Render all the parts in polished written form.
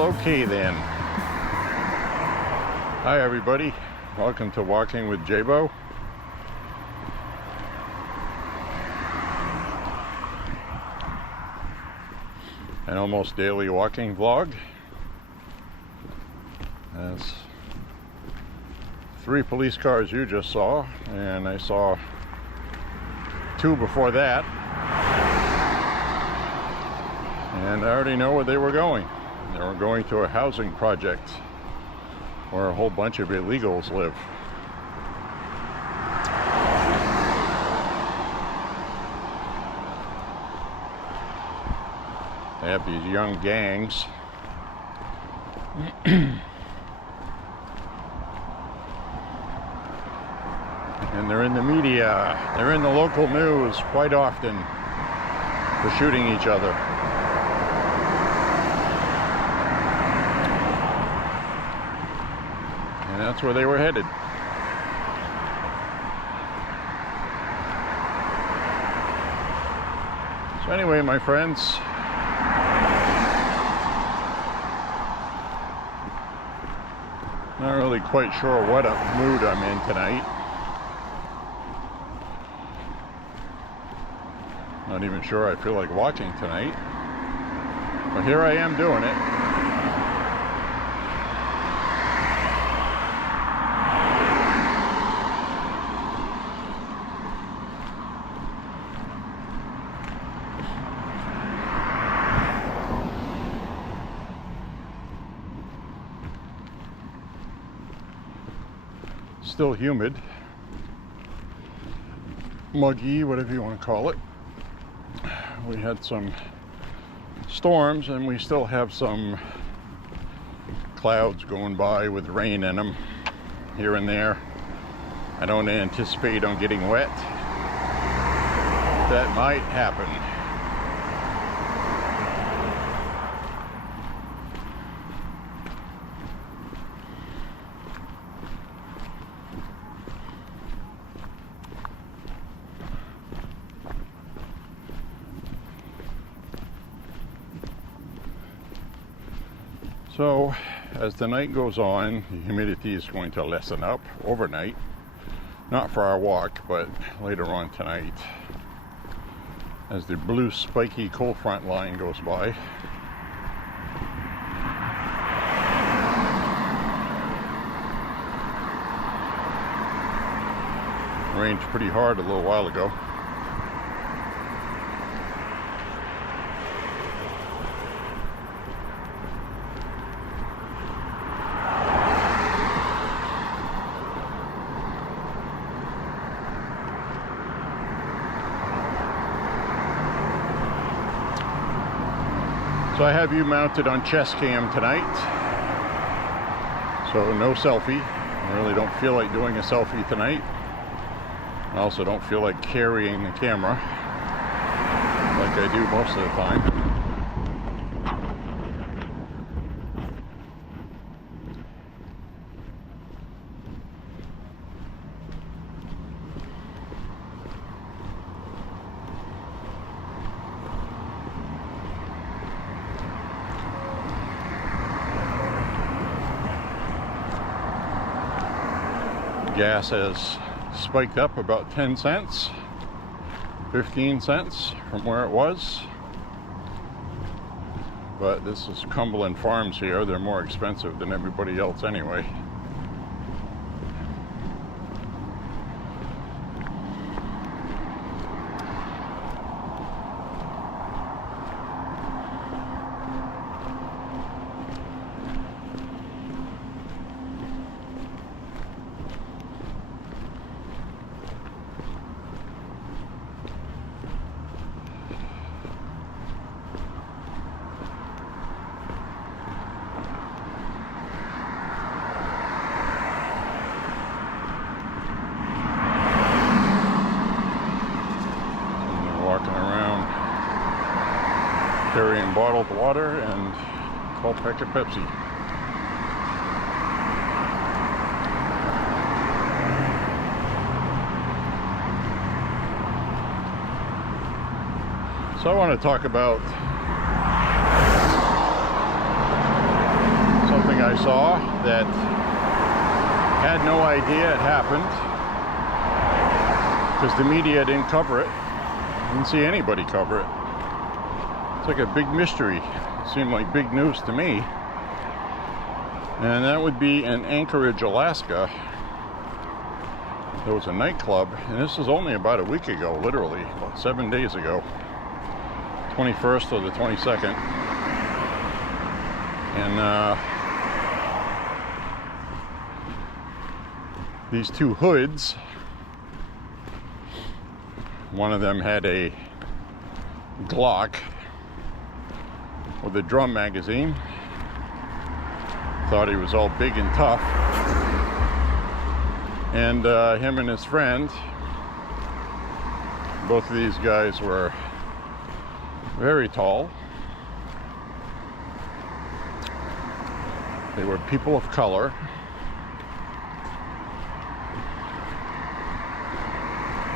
Well, okay then. Hi everybody, welcome to Walking with J.Beau. An almost daily walking vlog. That's 3 police cars you just saw, and I saw 2 before that. And I already know where they were going. They were going to a housing project where a whole bunch of illegals live. They have these young gangs. And they're in the media, they're in the local news quite often for shooting each other. And that's where they were headed. So anyway, my friends, not really quite sure what mood I'm in tonight. Not even sure I feel like walking tonight. But here I am doing it. Still humid, muggy, whatever you want to call it. We had some storms and we still have some clouds going by with rain in them here and there. I don't anticipate on getting wet. That might happen. So, as the night goes on, the humidity is going to lessen up overnight. Not for our walk, but later on tonight. As the blue spiky cold front line goes by. Rained pretty hard a little while ago. So I have you mounted on chest cam tonight, so no selfie. I really don't feel like doing a selfie tonight. I also don't feel like carrying the camera like I do most of the time. Gas has spiked up about 10 cents, 15 cents from where it was. But this is Cumberland Farms here. They're more expensive than everybody else anyway. Carrying bottled water and 12-pack of Pepsi. So I want to talk about I saw that had no idea it happened because the media didn't cover it. Didn't see anybody cover it. It's like a big mystery. It seemed like big news to me. And that would be in Anchorage, Alaska. There was a nightclub, and this was only about a week ago, literally, about 7 days ago. 21st or the 22nd. And these two hoods, one of them had a Glock with a drum magazine. Thought he was all big and tough. And him and his friend, both of these guys were very tall. They were people of color.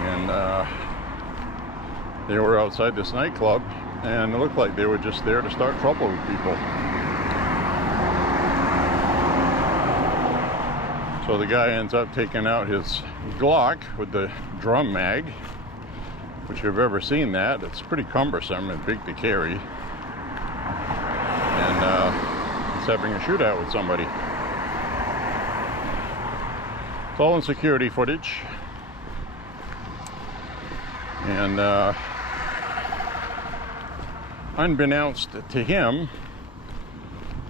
And they were outside this nightclub, and it looked like they were just there to start trouble with people. So the guy ends up taking out his Glock with the drum mag, which if you've ever seen that, it's pretty cumbersome and big to carry. And he's having a shootout with somebody. It's all in security footage. And unbeknownst to him,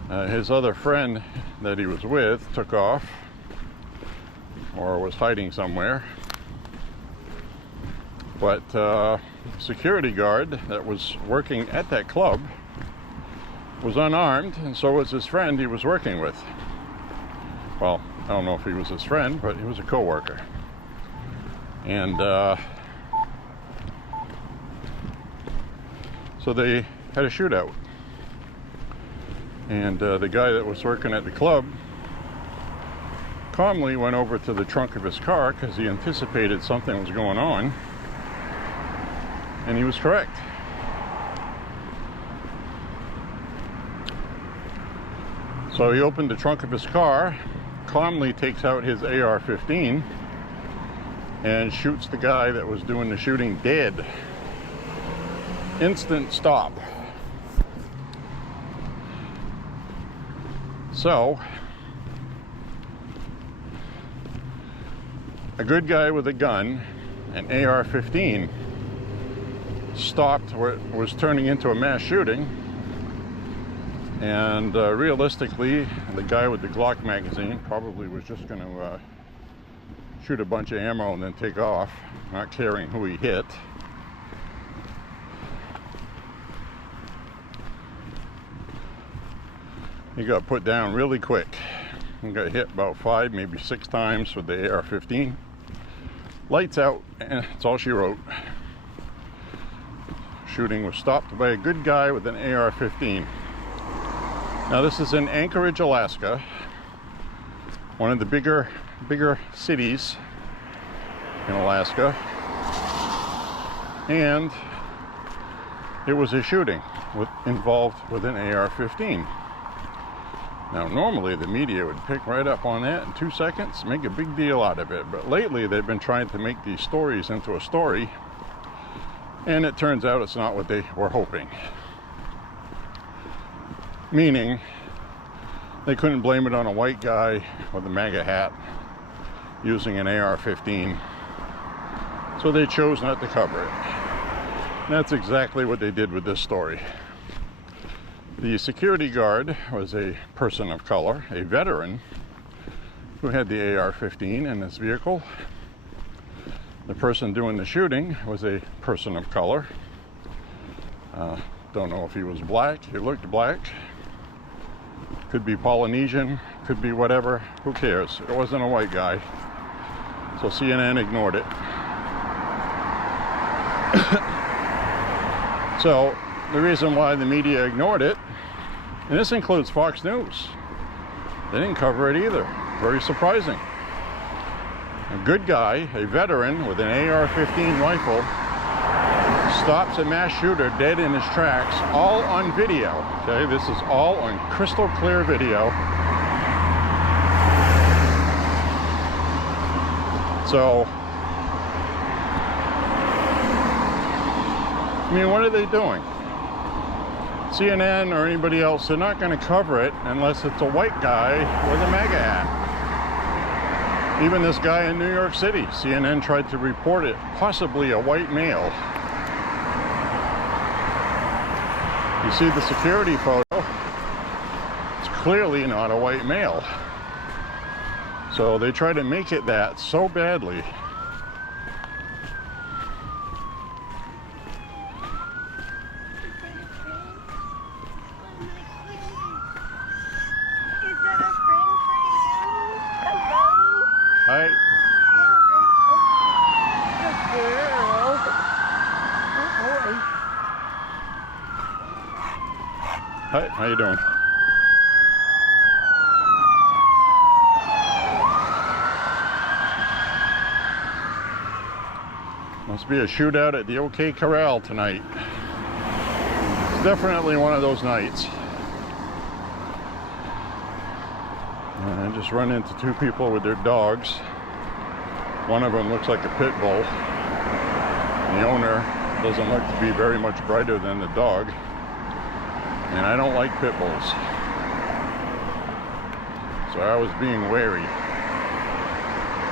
his other friend that he was with took off or was hiding somewhere. But security guard that was working at that club was unarmed, and so was his friend he was working with. Well, I don't know if he was his friend, but he was a co-worker. And so they had a shootout. And the guy that was working at the club calmly went over to the trunk of his car because he anticipated something was going on. And he was correct. So he opened the trunk of his car, calmly takes out his AR-15 and shoots the guy that was doing the shooting dead. Instant stop. So, a good guy with a gun, an AR-15, stopped what was turning into a mass shooting. And realistically, the guy with the Glock magazine probably was just going to shoot a bunch of ammo and then take off, not caring who he hit. He got put down really quick. He got hit about 5, maybe 6 times with the AR-15. Lights out, and that's all she wrote. Shooting was stopped by a good guy with an AR-15. Now this is in Anchorage, Alaska, one of the bigger cities in Alaska, and it was a shooting involved with an AR-15. Now normally the media would pick right up on that in 2 seconds, make a big deal out of it, but lately they've been trying to make these stories into a story, and it turns out it's not what they were hoping. Meaning, they couldn't blame it on a white guy with a MAGA hat using an AR-15. So they chose not to cover it. And that's exactly what they did with this story. The security guard was a person of color, a veteran, who had the AR-15 in his vehicle. The person doing the shooting was a person of color. Don't know if he was black. He looked black. Could be Polynesian, could be whatever, who cares? It wasn't a white guy. So CNN ignored it. So the reason why the media ignored it, and this includes Fox News, they didn't cover it either. Very surprising. A good guy, a veteran with an AR-15 rifle, stops a mass shooter dead in his tracks, all on video. Okay, this is all on crystal clear video. So, I mean, what are they doing? CNN or anybody else, they're not going to cover it unless it's a white guy with a MAGA hat. Even this guy in New York City, CNN tried to report it, possibly a white male. You see the security photo? It's clearly not a white male. So they try to make it that so badly. Hi. Hi, how you doing? Must be a shootout at the OK Corral tonight. It's definitely one of those nights. And I just run into two people with their dogs. One of them looks like a pit bull. The owner doesn't look to be very much brighter than the dog. And I don't like pit bulls. So I was being wary.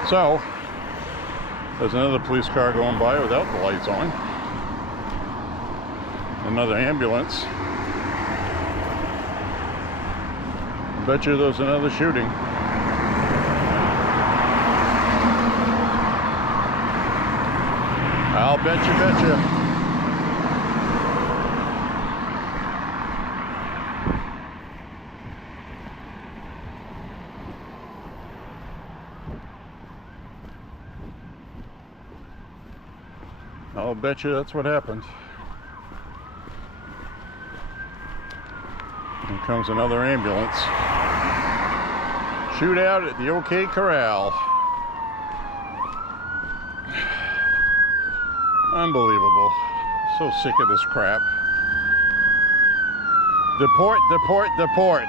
So, there's another police car going by without the lights on. Another ambulance. I bet you there's another shooting. I'll bet you. I'll bet you that's what happened. Here comes another ambulance. Shootout at the OK Corral. Unbelievable. So sick of this crap. Deport, deport, deport.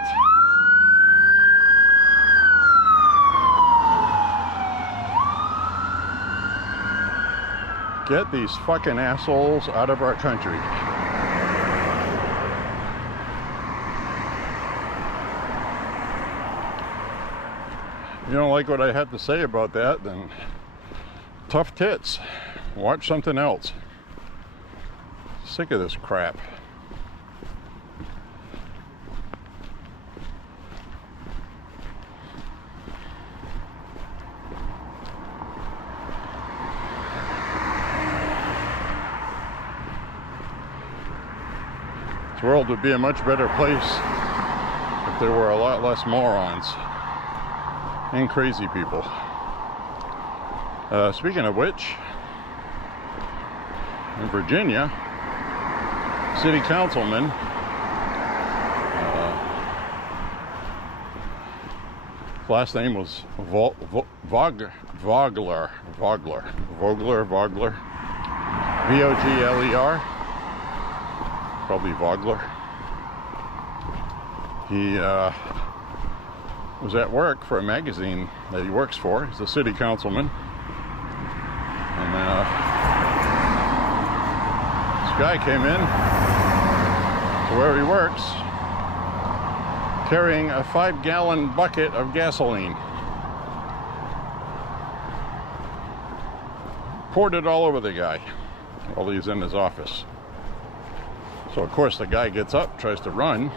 Get these fucking assholes out of our country. If you don't like what I had to say about that, then tough tits. Watch something else. Sick of this crap. This world would be a much better place if there were a lot less morons and crazy people. Speaking of which, in Virginia, city councilman last name was Vogler, V-O-G-L-E-R, probably Vogler. He was at work for a magazine that he works for. He's a city councilman. And this guy came in to where he works carrying a 5-gallon bucket of gasoline. Poured it all over the guy while he's in his office. So of course the guy gets up, tries to run.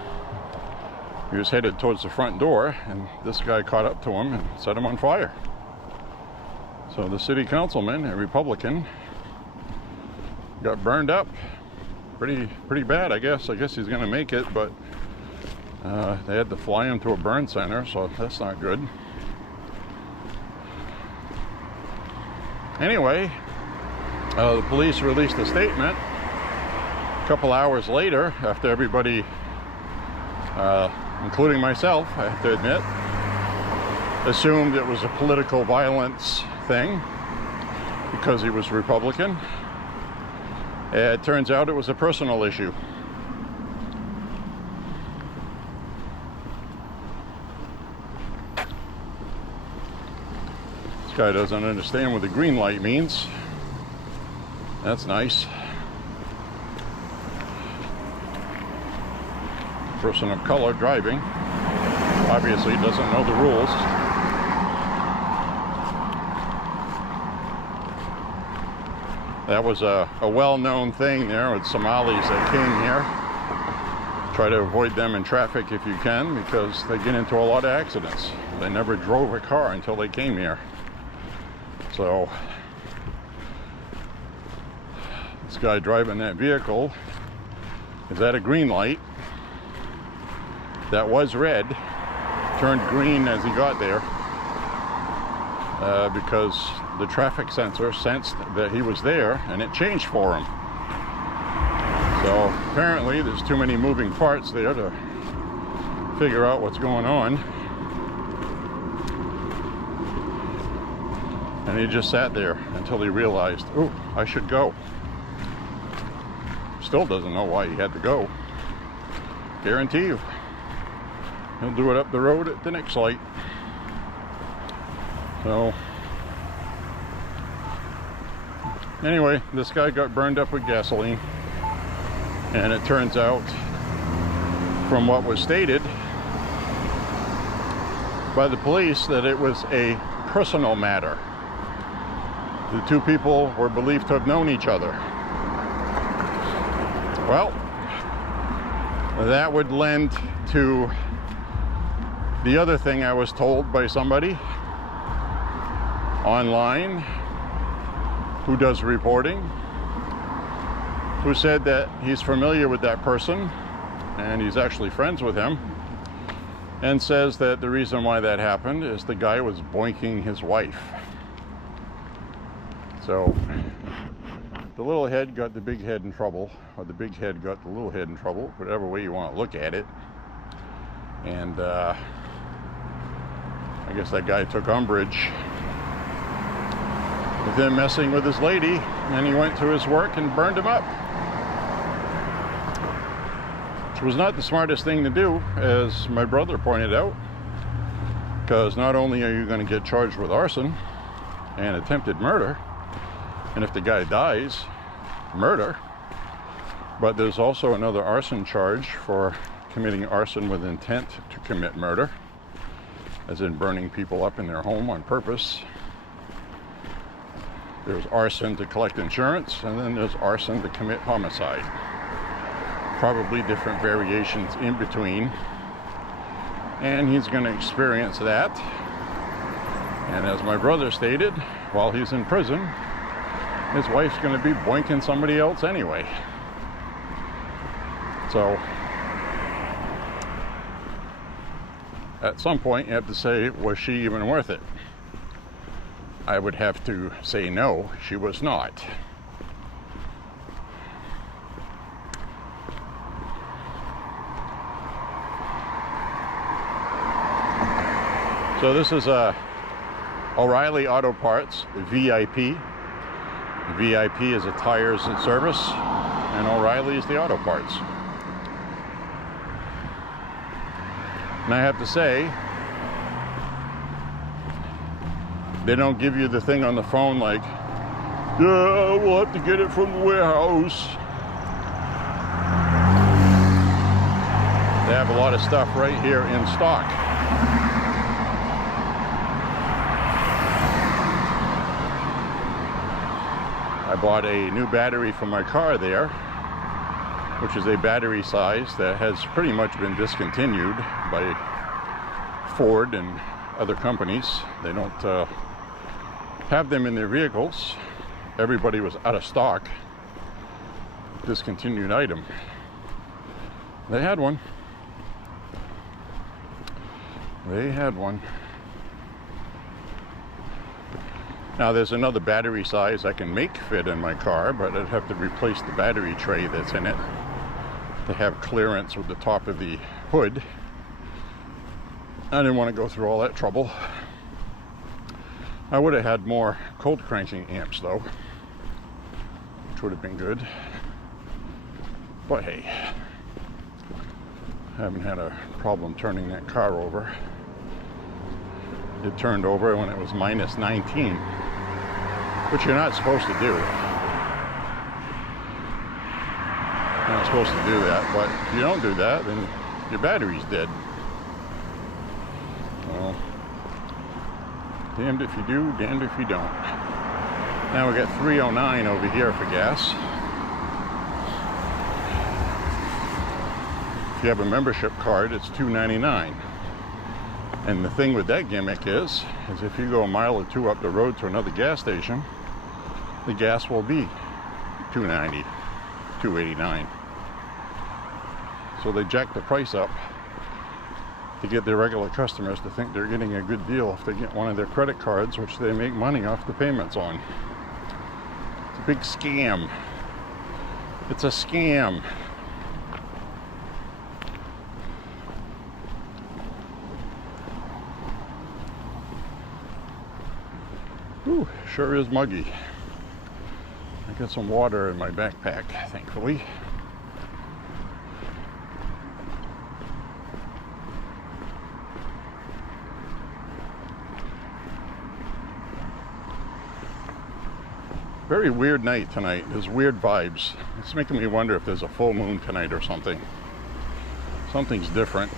He was headed towards the front door, and this guy caught up to him and set him on fire. So the city councilman, a Republican, got burned up pretty bad, I guess. I guess he's gonna make it, but they had to fly him to a burn center, so that's not good. Anyway, the police released a statement a couple hours later, after everybody, including myself, I have to admit, assumed it was a political violence thing because he was Republican. It turns out it was a personal issue. This Guy doesn't understand what the green light means. That's nice. Person of color driving. Obviously doesn't know the rules. That was a well-known thing there with Somalis that came here. Try to avoid them in traffic if you can, because they get into a lot of accidents. They never drove a car until they came here. So this guy driving that vehicle is at a green light that was red, turned green as he got there, because the traffic sensor sensed that he was there and it changed for him. So apparently there's too many moving parts there to figure out what's going on. And he just sat there until he realized, oh, I should go. Still doesn't know why he had to go. Guarantee you, he'll do it up the road at the next light. So anyway, this guy got burned up with gasoline, and it turns out, from what was stated by the police, that it was a personal matter. The two people were believed to have known each other. Well, that would lend to the other thing I was told by somebody online who does reporting, who said that he's familiar with that person and he's actually friends with him, and says that the reason why that happened is the guy was boinking his wife. So the little head got the big head in trouble, or the big head got the little head in trouble, whatever way you want to look at it. And I guess that guy took umbrage with him messing with his lady, and he went to his work and burned him up. Which was not the smartest thing to do, as my brother pointed out, because not only are you going to get charged with arson and attempted murder, and if the guy dies, murder, but there's also another arson charge for committing arson with intent to commit murder, as in burning people up in their home on purpose. There's arson to collect insurance, and then there's arson to commit homicide. Probably different variations in between. And he's going to experience that. And as my brother stated, while he's in prison, his wife's going to be boinking somebody else anyway. So at some point you have to say, was she even worth it? I would have to say no, she was not. So this is O'Reilly Auto Parts VIP. VIP is a tires and service, and O'Reilly is the auto parts. And I have to say, they don't give you the thing on the phone like, yeah, we'll have to get it from the warehouse. They have a lot of stuff right here in stock. I bought a new battery for my car there, which is a battery size that has pretty much been discontinued by Ford and other companies. They don't have them in their vehicles. Everybody was out of stock. Discontinued item. They had one. They had one. Now there's another battery size I can make fit in my car, but I'd have to replace the battery tray that's in it to have clearance with the top of the hood. I didn't want to go through all that trouble. I would have had more cold cranking amps though, which would have been good. But hey, I haven't had a problem turning that car over. it turned over when it was minus 19, which you're not supposed to do. You're not supposed to do that, but if you don't do that, then your battery's dead. Well, damned if you do, damned if you don't. Now we got 309 over here for gas. If you have a membership card, it's $2.99. And the thing with that gimmick is if you go a mile or two up the road to another gas station, the gas will be $2.90, $2.89. So they jack the price up to get their regular customers to think they're getting a good deal if they get one of their credit cards, which they make money off the payments on. It's a big scam. It's a scam. Ooh, sure is muggy. I got some water in my backpack, thankfully. Very weird night tonight. There's weird vibes. It's making me wonder if there's a full moon tonight or something. Something's different.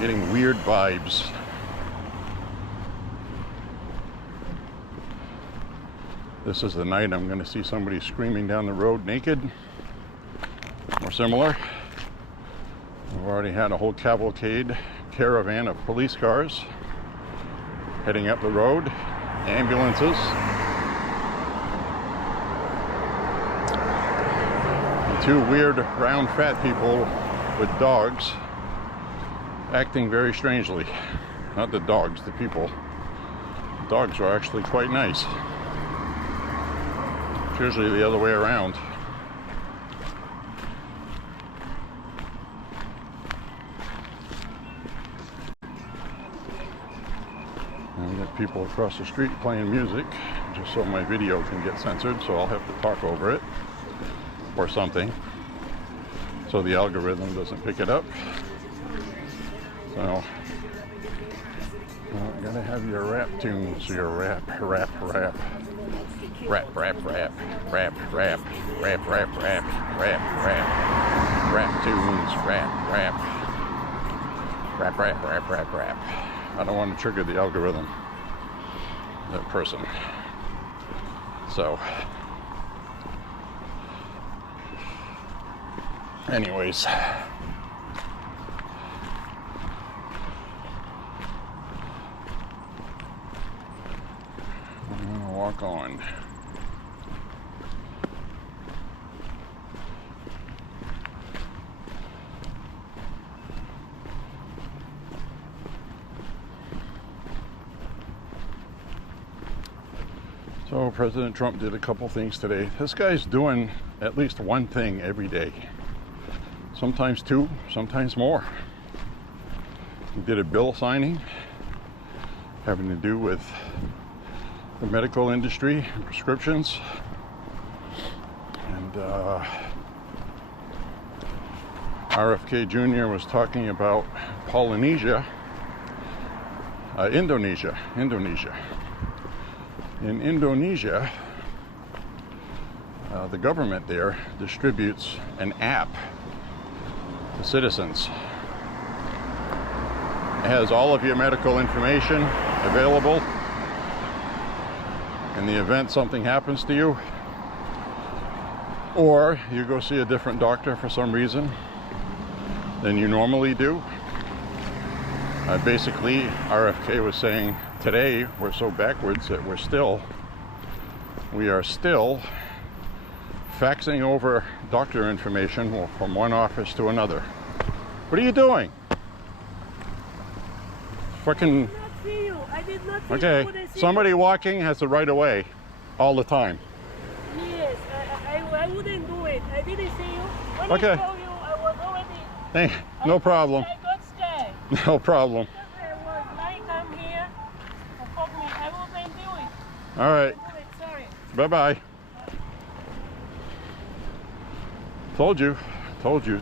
Getting weird vibes. This is the night I'm going to see somebody screaming down the road naked or similar. We've already had a whole cavalcade, caravan of police cars heading up the road, ambulances. Two weird round fat people with dogs acting very strangely. Not the dogs, the people. The dogs are actually quite nice. It's usually the other way around. And we got people across the street playing music, just so my video can get censored, so I'll have to talk over it. Or something, so the algorithm doesn't pick it up. So, gotta have your rap tunes, your rap tunes, rap. I don't want to trigger the algorithm, that person. So. Anyways, I'm gonna walk on. So President Trump did a couple things today. This guy's doing at least one thing every day. Sometimes two, sometimes more. He did a bill signing having to do with the medical industry and prescriptions. And RFK Jr. was talking about Indonesia. In Indonesia, the government there distributes an app to citizens. It has all of your medical information available. In the event something happens to you, or you go see a different doctor for some reason than you normally do. Basically, RFK was saying today we're so backwards that we are still faxing over doctor information from one office to another. What are you doing? Fucking. I did not see okay, you. somebody walking has the right of way all the time. Yes, I wouldn't do it. I didn't see you. When Okay. I saw you, I was already. Hey, no problem. I got scared. No problem. Because I was like, I'm here. Fuck me. I wouldn't do it. All right. Do it. Sorry. Bye-bye. Told you,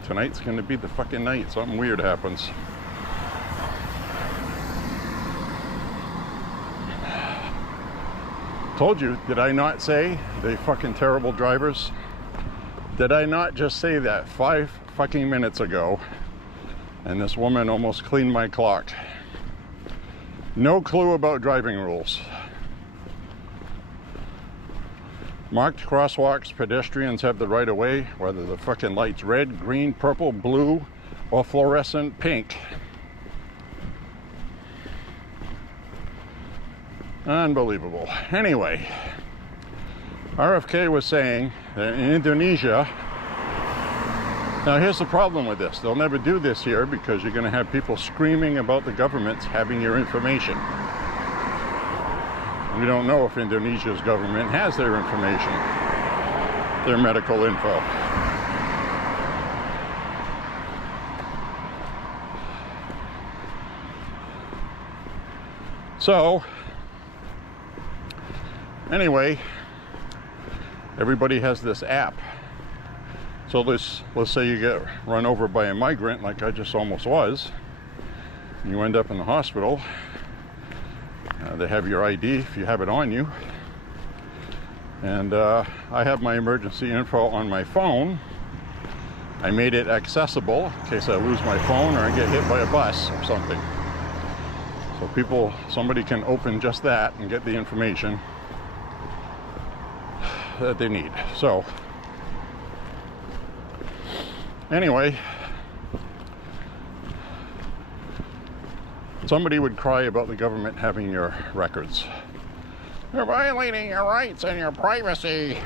tonight's gonna be the fucking night. Something weird happens. Told you, did I not say they fucking terrible drivers? Did I not just say that 5 fucking minutes ago? And this woman almost cleaned my clock. No clue about driving rules. Marked crosswalks, pedestrians have the right of way, whether the fucking light's red, green, purple, blue, or fluorescent pink. Unbelievable. Anyway, RFK was saying that in Indonesia, now here's the problem with this. They'll never do this here because you're going to have people screaming about the government having your information. We don't know if Indonesia's government has their information, their medical info. So, anyway, everybody has this app. So let's say you get run over by a migrant, like I just almost was. You end up in the hospital. They have your ID if you have it on you. And I have my emergency info on my phone. I made it accessible in case I lose my phone or I get hit by a bus or something. So somebody can open just that and get the information that they need. So anyway, somebody would cry about the government having your records. You're violating your rights and your privacy.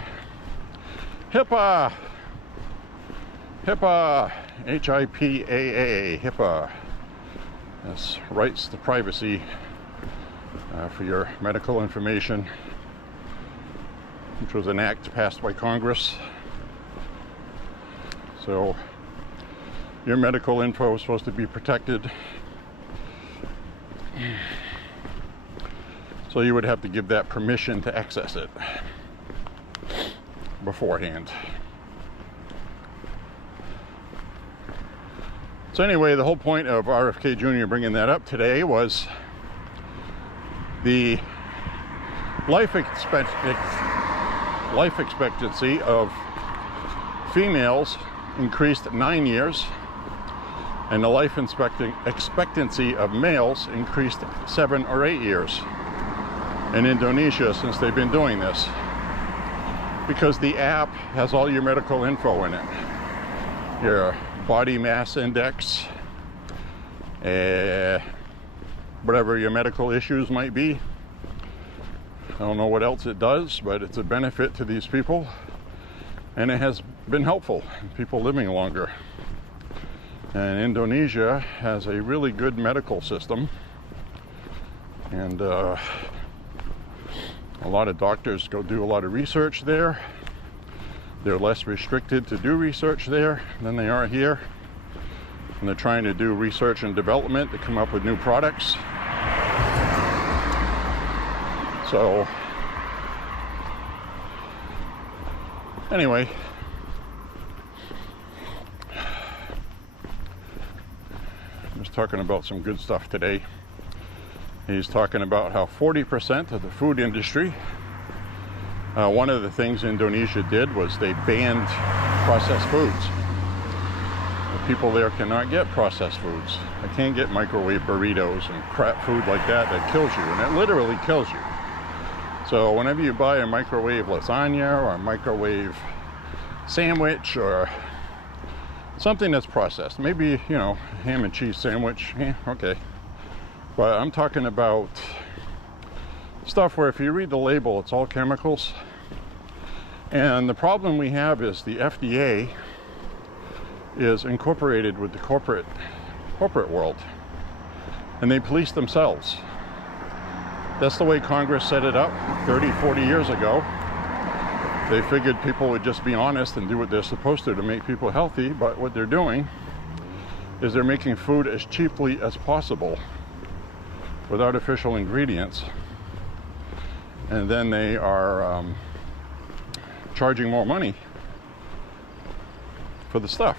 HIPAA. HIPAA. HIPAA. HIPAA. That's rights to privacy for your medical information, which was an act passed by Congress. So your medical info is supposed to be protected. So you would have to give that permission to access it beforehand. So anyway, the whole point of RFK Jr. bringing that up today was the life expectancy of females increased 9 years, and the life expectancy of males increased 7 or 8 years in Indonesia since they've been doing this, because the app has all your medical info in it, your body mass index, whatever your medical issues might be. I don't know what else it does, but it's a benefit to these people, and it has been helpful in people living longer. And Indonesia has a really good medical system, and a lot of doctors go do a lot of research there. They're less restricted to do research there than they are here, and they're trying to do research and development to come up with new products. So anyway, I was talking about some good stuff today. He's talking about how 40% of the food industry, one of the things Indonesia did was they banned processed foods. The people there cannot get processed foods. They can't get microwave burritos and crap food like that kills you, and it literally kills you. So whenever you buy a microwave lasagna or a microwave sandwich or something that's processed, maybe, ham and cheese sandwich, okay. But I'm talking about stuff where if you read the label, it's all chemicals. And the problem we have is the FDA is incorporated with the corporate world, and they police themselves. That's the way Congress set it up 30, 40 years ago. They figured people would just be honest and do what they're supposed to make people healthy, but what they're doing is they're making food as cheaply as possible with artificial ingredients, and then they are charging more money for the stuff.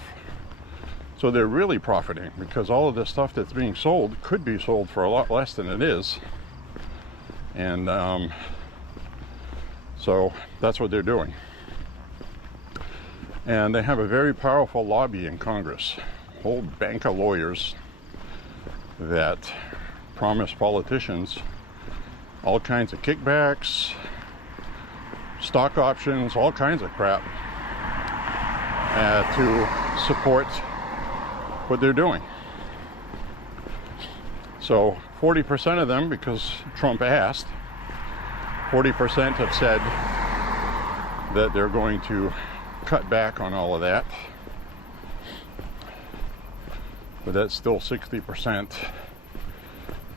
So they're really profiting, because all of the stuff that's being sold could be sold for a lot less than it is. And So that's what they're doing. And they have a very powerful lobby in Congress, a whole bank of lawyers that promise politicians all kinds of kickbacks, stock options, all kinds of crap to support what they're doing. So 40% of them, because Trump asked, 40% have said that they're going to cut back on all of that. But that's still 60%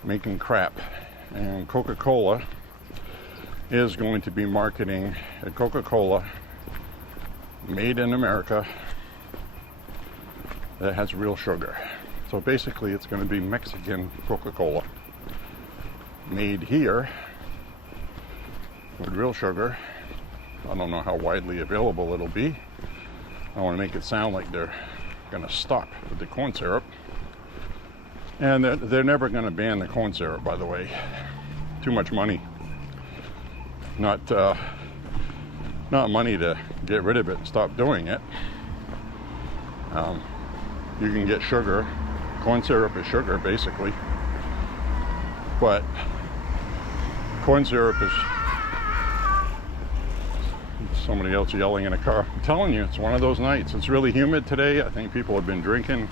making crap. And Coca-Cola is going to be marketing a Coca-Cola made in America that has real sugar. So basically it's going to be Mexican Coca-Cola made here with real sugar. I don't know how widely available it'll be. I want to make it sound like they're going to stop with the corn syrup. And they're never going to ban the corn syrup, by the way. Too much money. Not money to get rid of it and stop doing it. You can get sugar. Corn syrup is sugar, basically. But corn syrup is... Somebody else yelling in a car. I'm telling you, it's one of those nights. It's really humid today. I think people have been drinking.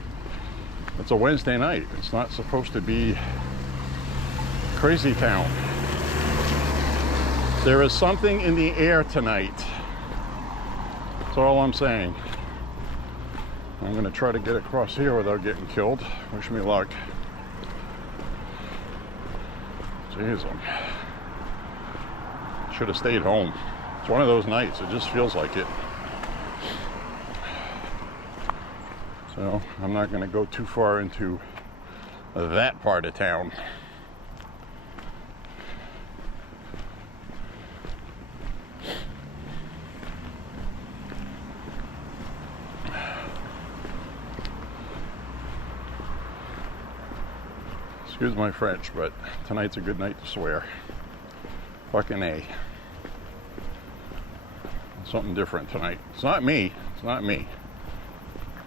It's a Wednesday night. It's not supposed to be crazy town. There is something in the air tonight. That's all I'm saying. I'm going to try to get across here without getting killed. Wish me luck. Jeez, I should have stayed home. It's one of those nights. It just feels like it. So I'm not going to go too far into that part of town. Excuse my French, but tonight's a good night to swear. Fucking A. Something different tonight. It's not me. It's not me.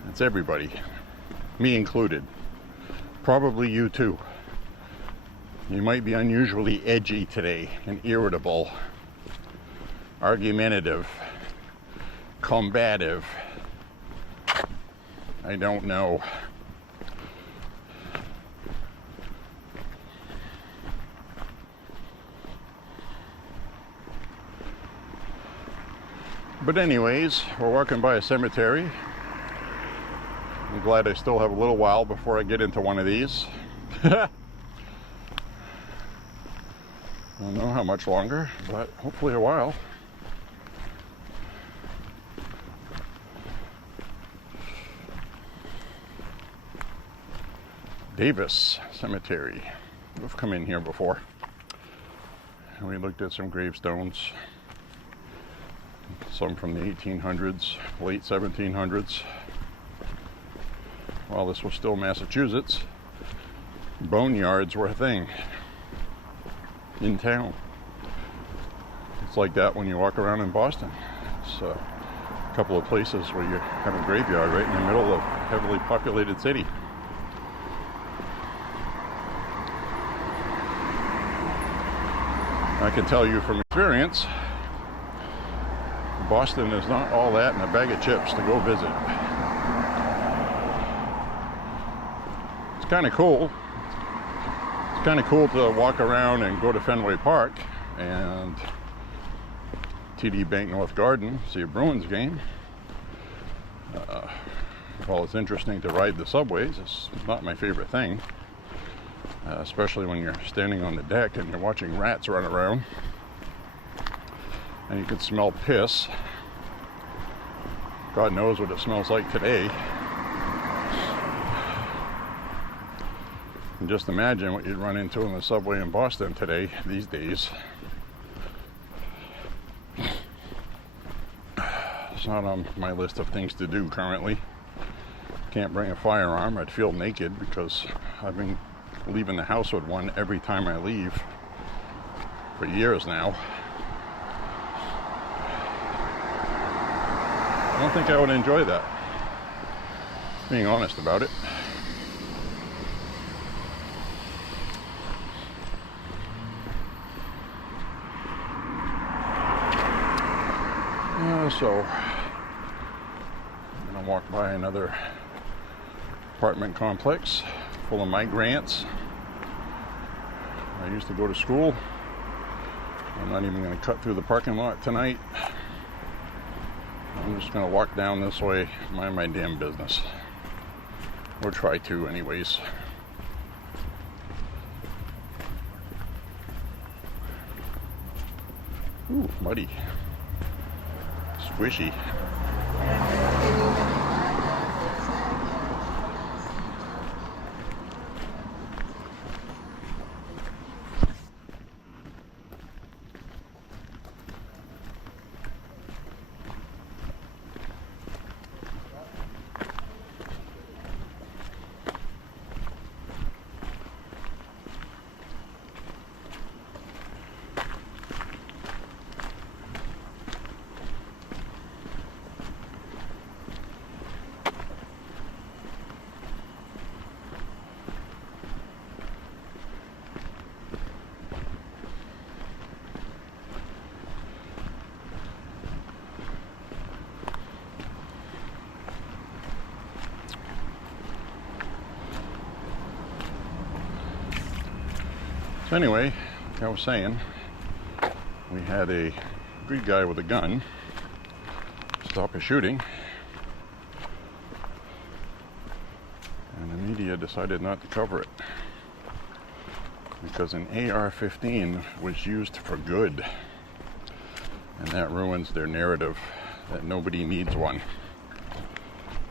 It's everybody. Me included. Probably you too. You might be unusually edgy today and irritable, argumentative, combative. I don't know. But anyways, we're walking by a cemetery. I'm glad I still have a little while before I get into one of these. I don't know how much longer, but hopefully a while. Davis Cemetery. We've come in here before. And we looked at some gravestones. Some from the 1800s, late 1700s. While this was still Massachusetts, boneyards were a thing in town. It's like that when you walk around in Boston. It's a couple of places where you have a graveyard right in the middle of a heavily populated city. I can tell you from experience, Boston is not all that and a bag of chips to go visit. It's kind of cool. It's kind of cool to walk around and go to Fenway Park and TD Bank North Garden, see a Bruins game. While it's interesting to ride the subways, it's not my favorite thing. Especially when you're standing on the deck and you're watching rats run around. And you can smell piss. God knows what it smells like today. And just imagine what you'd run into in the subway in Boston today, these days. It's not on my list of things to do currently. Can't bring a firearm. I'd feel naked because I've been leaving the house with one every time I leave for years now. don't think I would enjoy that. Being honest about it. So I'm gonna walk by another apartment complex full of migrants. I used to go to school. I'm not even going to cut through the parking lot tonight. I'm just going to walk down this way, mind my damn business. Or try to anyways. Ooh, muddy. Squishy. So anyway, like I was saying, we had a good guy with a gun stop a shooting, and the media decided not to cover it because an AR-15 was used for good, and that ruins their narrative that nobody needs one.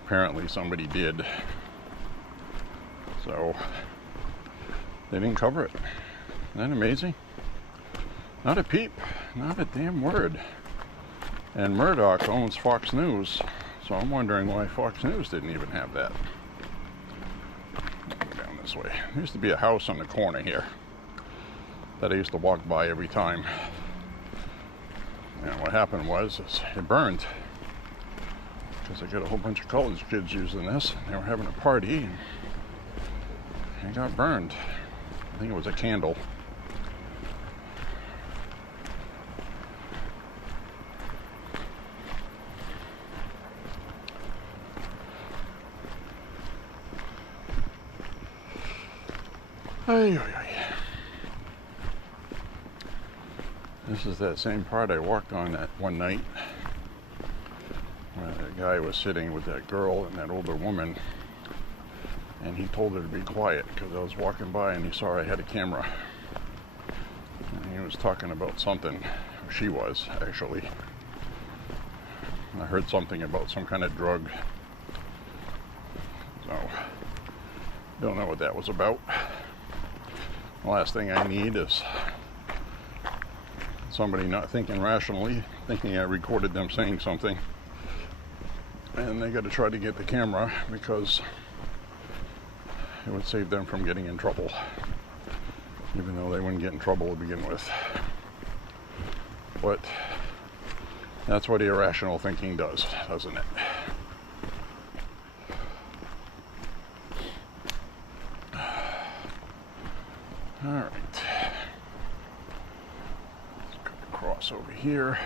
Apparently somebody did, so they didn't cover it. Isn't that amazing? Not a peep, not a damn word. And Murdoch owns Fox News, so I'm wondering why Fox News didn't even have that. Go down this way. There used to be a house on the corner here that I used to walk by every time. And what happened was it burned because I got a whole bunch of college kids using this. They were having a party and it got burned. I think it was a candle. This is that same part I walked on that one night where the guy was sitting with that girl and that older woman, and he told her to be quiet because I was walking by and he saw I had a camera, and he was talking about something. She was actually. I heard something about some kind of drug, so don't know what that was about. The last thing I need is somebody not thinking rationally, thinking I recorded them saying something, and they got to try to get the camera because it would save them from getting in trouble, even though they wouldn't get in trouble to begin with. But that's what irrational thinking does, doesn't it? All right, let's cut across over here.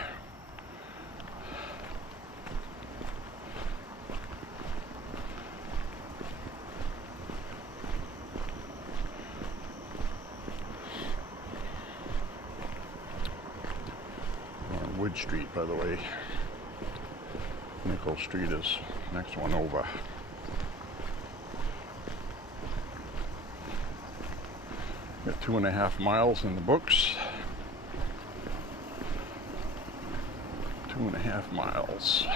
On Wood Street, by the way. Nickel Street is next one over. Got 2.5 miles in the books. 2.5 miles.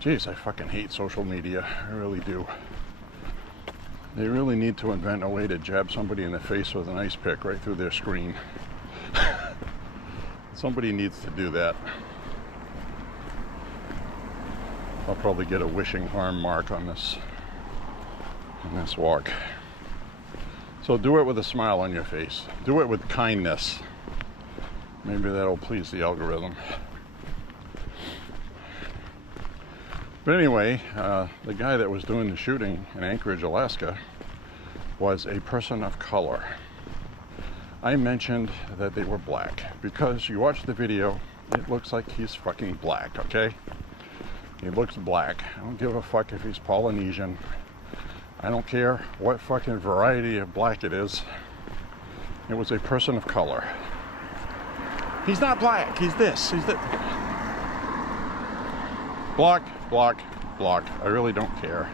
Jeez, I fucking hate social media. I really do. They really need to invent a way to jab somebody in the face with an ice pick right through their screen. Somebody needs to do that. I'll probably get a wishing harm mark on this walk. So do it with a smile on your face. Do it with kindness. Maybe that'll please the algorithm. But anyway, the guy that was doing the shooting in Anchorage, Alaska, was a person of color. I mentioned that they were black because you watch the video, it looks like he's fucking black, okay? He looks black. I don't give a fuck if he's Polynesian. I don't care what fucking variety of black it is. It was a person of color. He's not black, he's this, he's that. Block, block, block. I really don't care.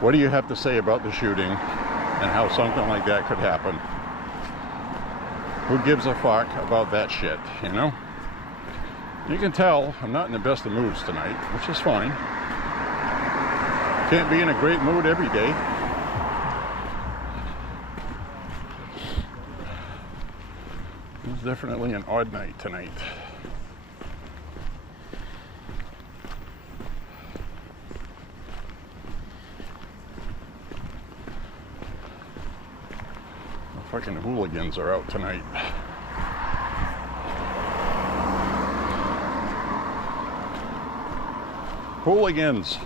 What do you have to say about the shooting and how something like that could happen? Who gives a fuck about that shit, you know? You can tell I'm not in the best of moods tonight, which is fine. Can't be in a great mood every day. It was definitely an odd night tonight. The fucking hooligans are out tonight. Hooligans.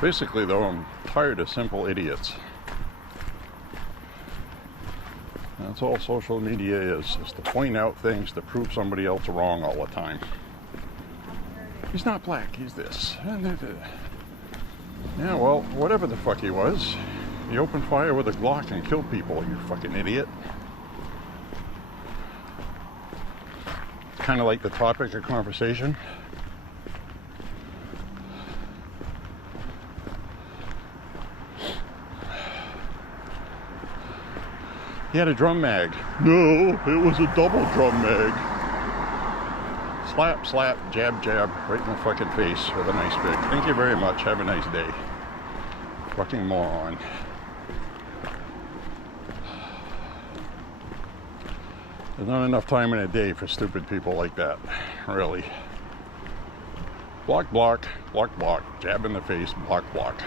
Basically, though, I'm tired of simple idiots. That's all social media is to point out things to prove somebody else wrong all the time. He's not black, he's this. Yeah, well, whatever the fuck he was, he opened fire with a Glock and killed people, you fucking idiot. Kind of like the topic of conversation. He had a drum mag. No, it was a double drum mag. Slap, slap, jab, jab, right in the fucking face with an ice pick. Thank you very much. Have a nice day. Fucking moron. There's not enough time in a day for stupid people like that. Really. Block, block, block, block. Jab in the face, block, block.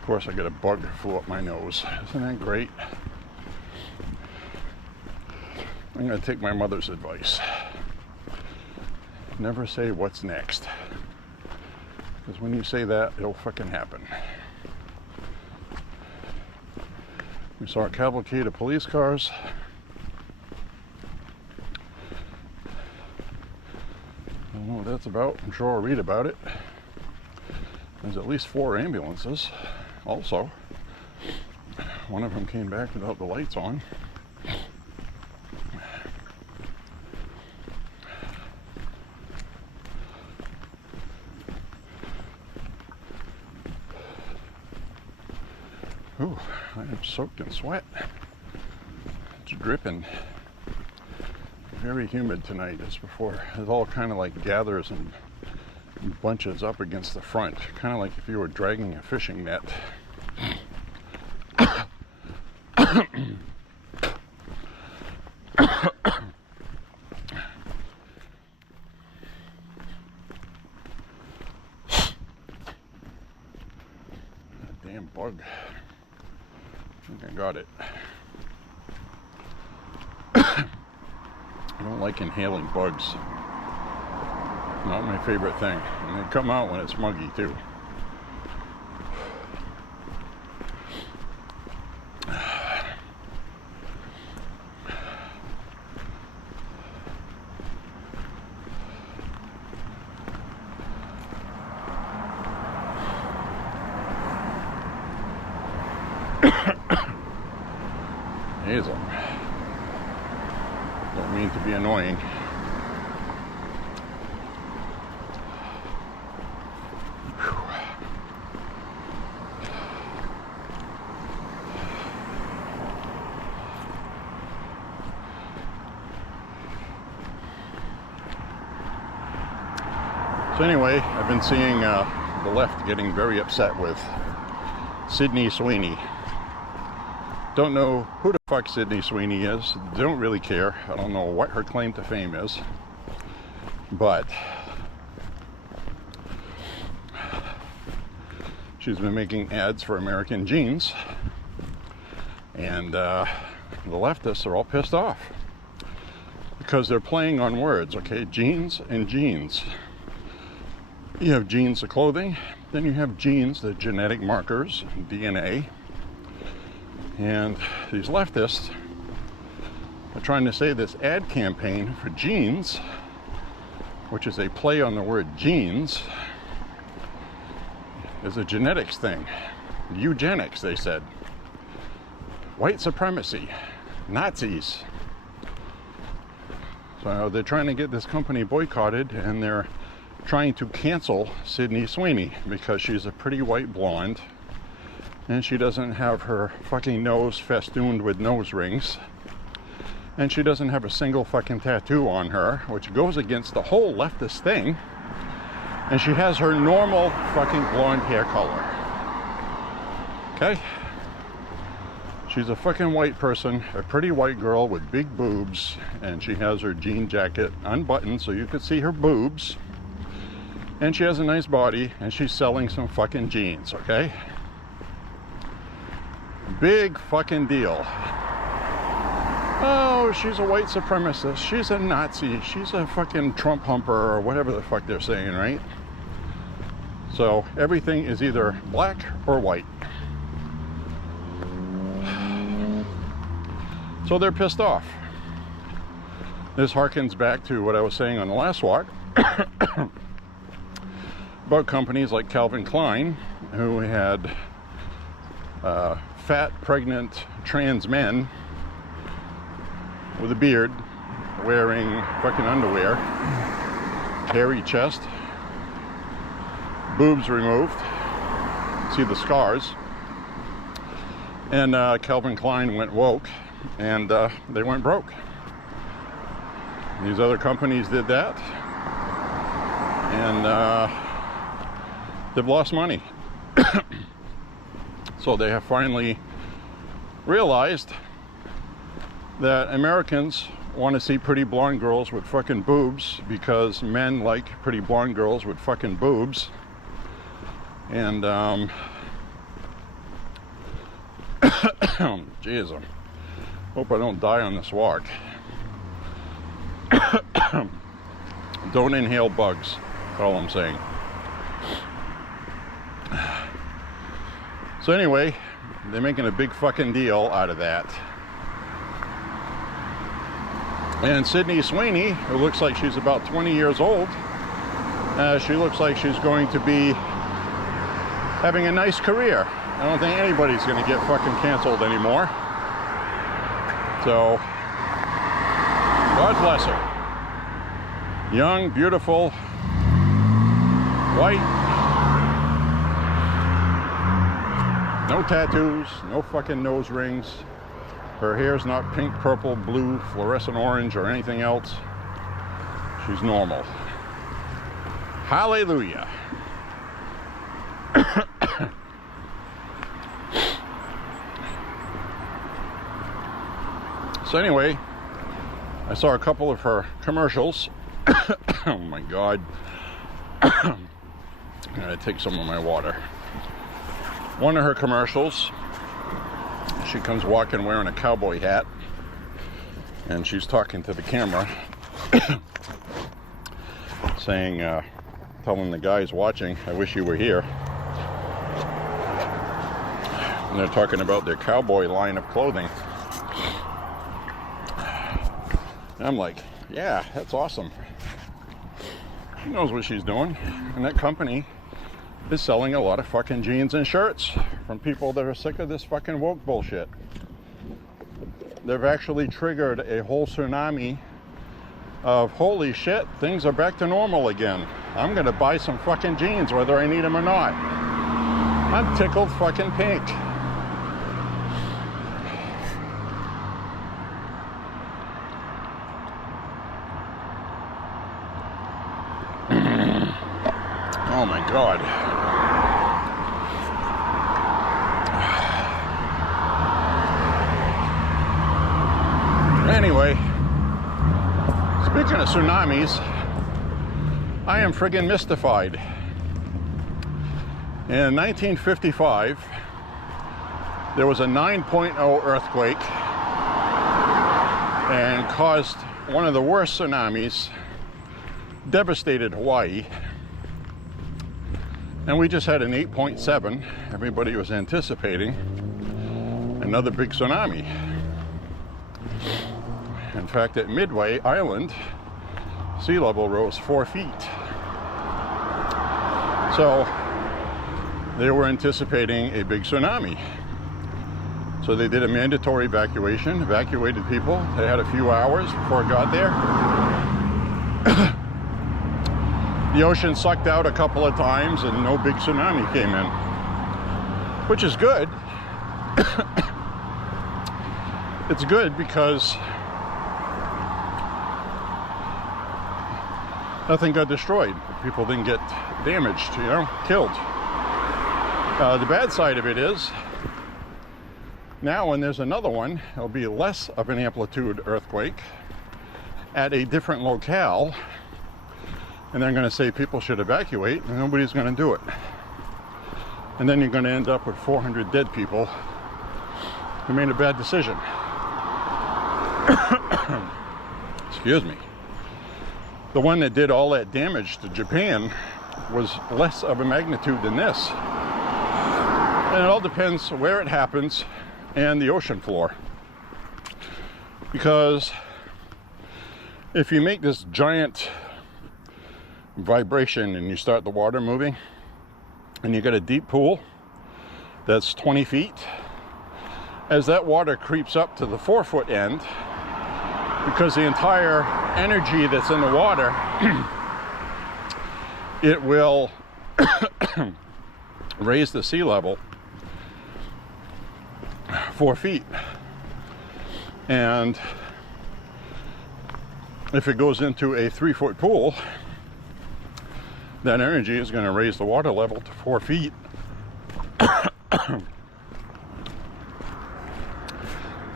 Of course, I got a bug flew up my nose. Isn't that great? I'm going to take my mother's advice. Never say what's next. Because when you say that, it'll fucking happen. We saw a cavalcade of police cars. I don't know what that's about. I'm sure I'll read about it. There's at least 4 ambulances. Also, one of them came back without the lights on. Ooh, I am soaked in sweat. It's dripping. Very humid tonight, just before it all kind of like gathers and bunches up against the front, kind of like if you were dragging a fishing net. Damn bug. I think I got it. I don't like inhaling bugs. Not my favorite thing. And they come out when it's muggy too. Hazel. Don't mean to be annoying. So anyway, I've been seeing the left getting very upset with Sydney Sweeney. Don't know who the fuck Sydney Sweeney is. Don't really care. I don't know what her claim to fame is. But she's been making ads for American jeans. And the leftists are all pissed off. Because they're playing on words, okay? Jeans and jeans. You have genes of clothing, then you have genes, the genetic markers, DNA. And these leftists are trying to say this ad campaign for jeans, which is a play on the word genes, is a genetics thing. Eugenics, they said. White supremacy. Nazis. So they're trying to get this company boycotted, and they're trying to cancel Sydney Sweeney because she's a pretty white blonde and she doesn't have her fucking nose festooned with nose rings and she doesn't have a single fucking tattoo on her, which goes against the whole leftist thing, and she has her normal fucking blonde hair color. Okay? She's a fucking white person, a pretty white girl with big boobs, and she has her jean jacket unbuttoned so you could see her boobs. And she has a nice body, and she's selling some fucking jeans, okay? Big fucking deal. Oh, she's a white supremacist. She's a Nazi. She's a fucking Trump humper, or whatever the fuck they're saying, right? So everything is either black or white. So they're pissed off. This harkens back to what I was saying on the last walk. About companies like Calvin Klein, who had fat, pregnant, trans men with a beard wearing fucking underwear, hairy chest, boobs removed, see the scars, and Calvin Klein went woke, and they went broke. These other companies did that, and they've lost money. So they have finally realized that Americans want to see pretty blonde girls with fucking boobs because men like pretty blonde girls with fucking boobs. And jeez, I hope I don't die on this walk. Don't inhale bugs, that's all I'm saying. So anyway, they're making a big fucking deal out of that. And Sydney Sweeney, who looks like she's about 20 years old, she looks like she's going to be having a nice career. I don't think anybody's going to get fucking canceled anymore. So, God bless her. Young, beautiful, white, no tattoos, no fucking nose rings. Her hair's not pink, purple, blue, fluorescent orange, or anything else. She's normal. Hallelujah. So anyway, I saw a couple of her commercials. Oh my God. I'm gonna take some of my water. One of her commercials, she comes walking wearing a cowboy hat, and she's talking to the camera, saying, telling the guys watching, I wish you were here. And they're talking about their cowboy line of clothing. And I'm like, yeah, that's awesome. She knows what she's doing. And that company is selling a lot of fucking jeans and shirts from people that are sick of this fucking woke bullshit. They've actually triggered a whole tsunami of holy shit, things are back to normal again. I'm gonna buy some fucking jeans whether I need them or not. I'm tickled fucking pink. Oh my God. Anyway, speaking of tsunamis, I am friggin' mystified. In 1955, there was a 9.0 earthquake and caused one of the worst tsunamis, devastated Hawaii. And we just had an 8.7. Everybody was anticipating another big tsunami. In fact, at Midway Island, sea level rose 4 feet. So they were anticipating a big tsunami. So they did a mandatory evacuation, evacuated people. They had a few hours before it got there. The ocean sucked out a couple of times and no big tsunami came in, which is good. It's good because nothing got destroyed. People didn't get damaged, you know, killed. The bad side of it is, now when there's another one, it'll be less of an amplitude earthquake at a different locale, and they're going to say people should evacuate, and nobody's going to do it. And then you're going to end up with 400 dead people who made a bad decision. Excuse me. The one that did all that damage to Japan was less of a magnitude than this. And it all depends where it happens and the ocean floor. Because if you make this giant vibration and you start the water moving and you get a deep pool that's 20 feet, as that water creeps up to the 4-foot end, because the entire energy that's in the water, it will raise the sea level 4 feet. And if it goes into a 3-foot pool, that energy is going to raise the water level to 4 feet.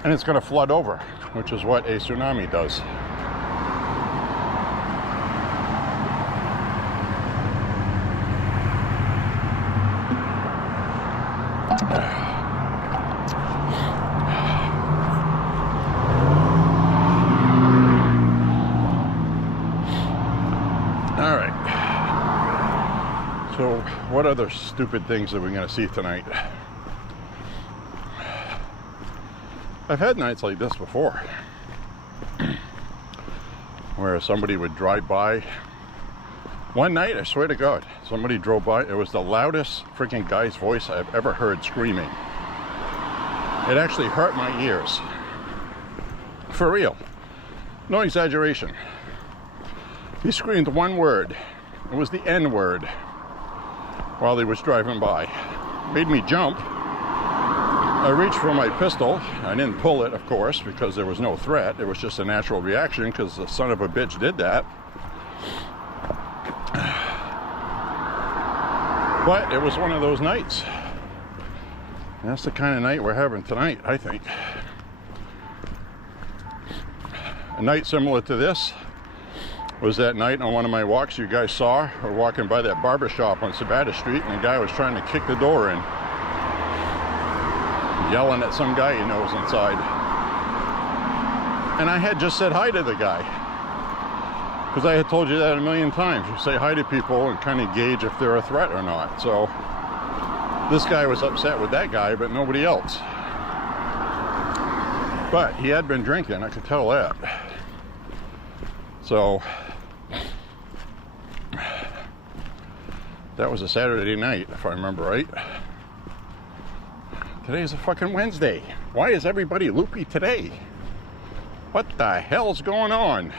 And it's going to flood over, which is what a tsunami does. All right. So what other stupid things are we going to see tonight? I've had nights like this before where somebody would drive by. One night, I swear to God, somebody drove by. It was the loudest freaking guy's voice I've ever heard screaming. It actually hurt my ears. For real. No exaggeration. He screamed one word. It was the N word while he was driving by. Made me jump. I reached for my pistol. I didn't pull it, of course, because there was no threat. It was just a natural reaction because the son of a bitch did that. But it was one of those nights. And that's the kind of night we're having tonight, I think. A night similar to this was that night on one of my walks you guys saw. We're walking by that barber shop on Sabata Street, and the guy was trying to kick the door in, yelling at some guy he knows inside. And I had just said hi to the guy, because I had told you that a million times. You say hi to people and kind of gauge if they're a threat or not. So this guy was upset with that guy, but nobody else. But he had been drinking, I could tell that. So That was a Saturday night, if I remember right. Today's a fucking Wednesday. Why is everybody loopy today? What the hell's going on?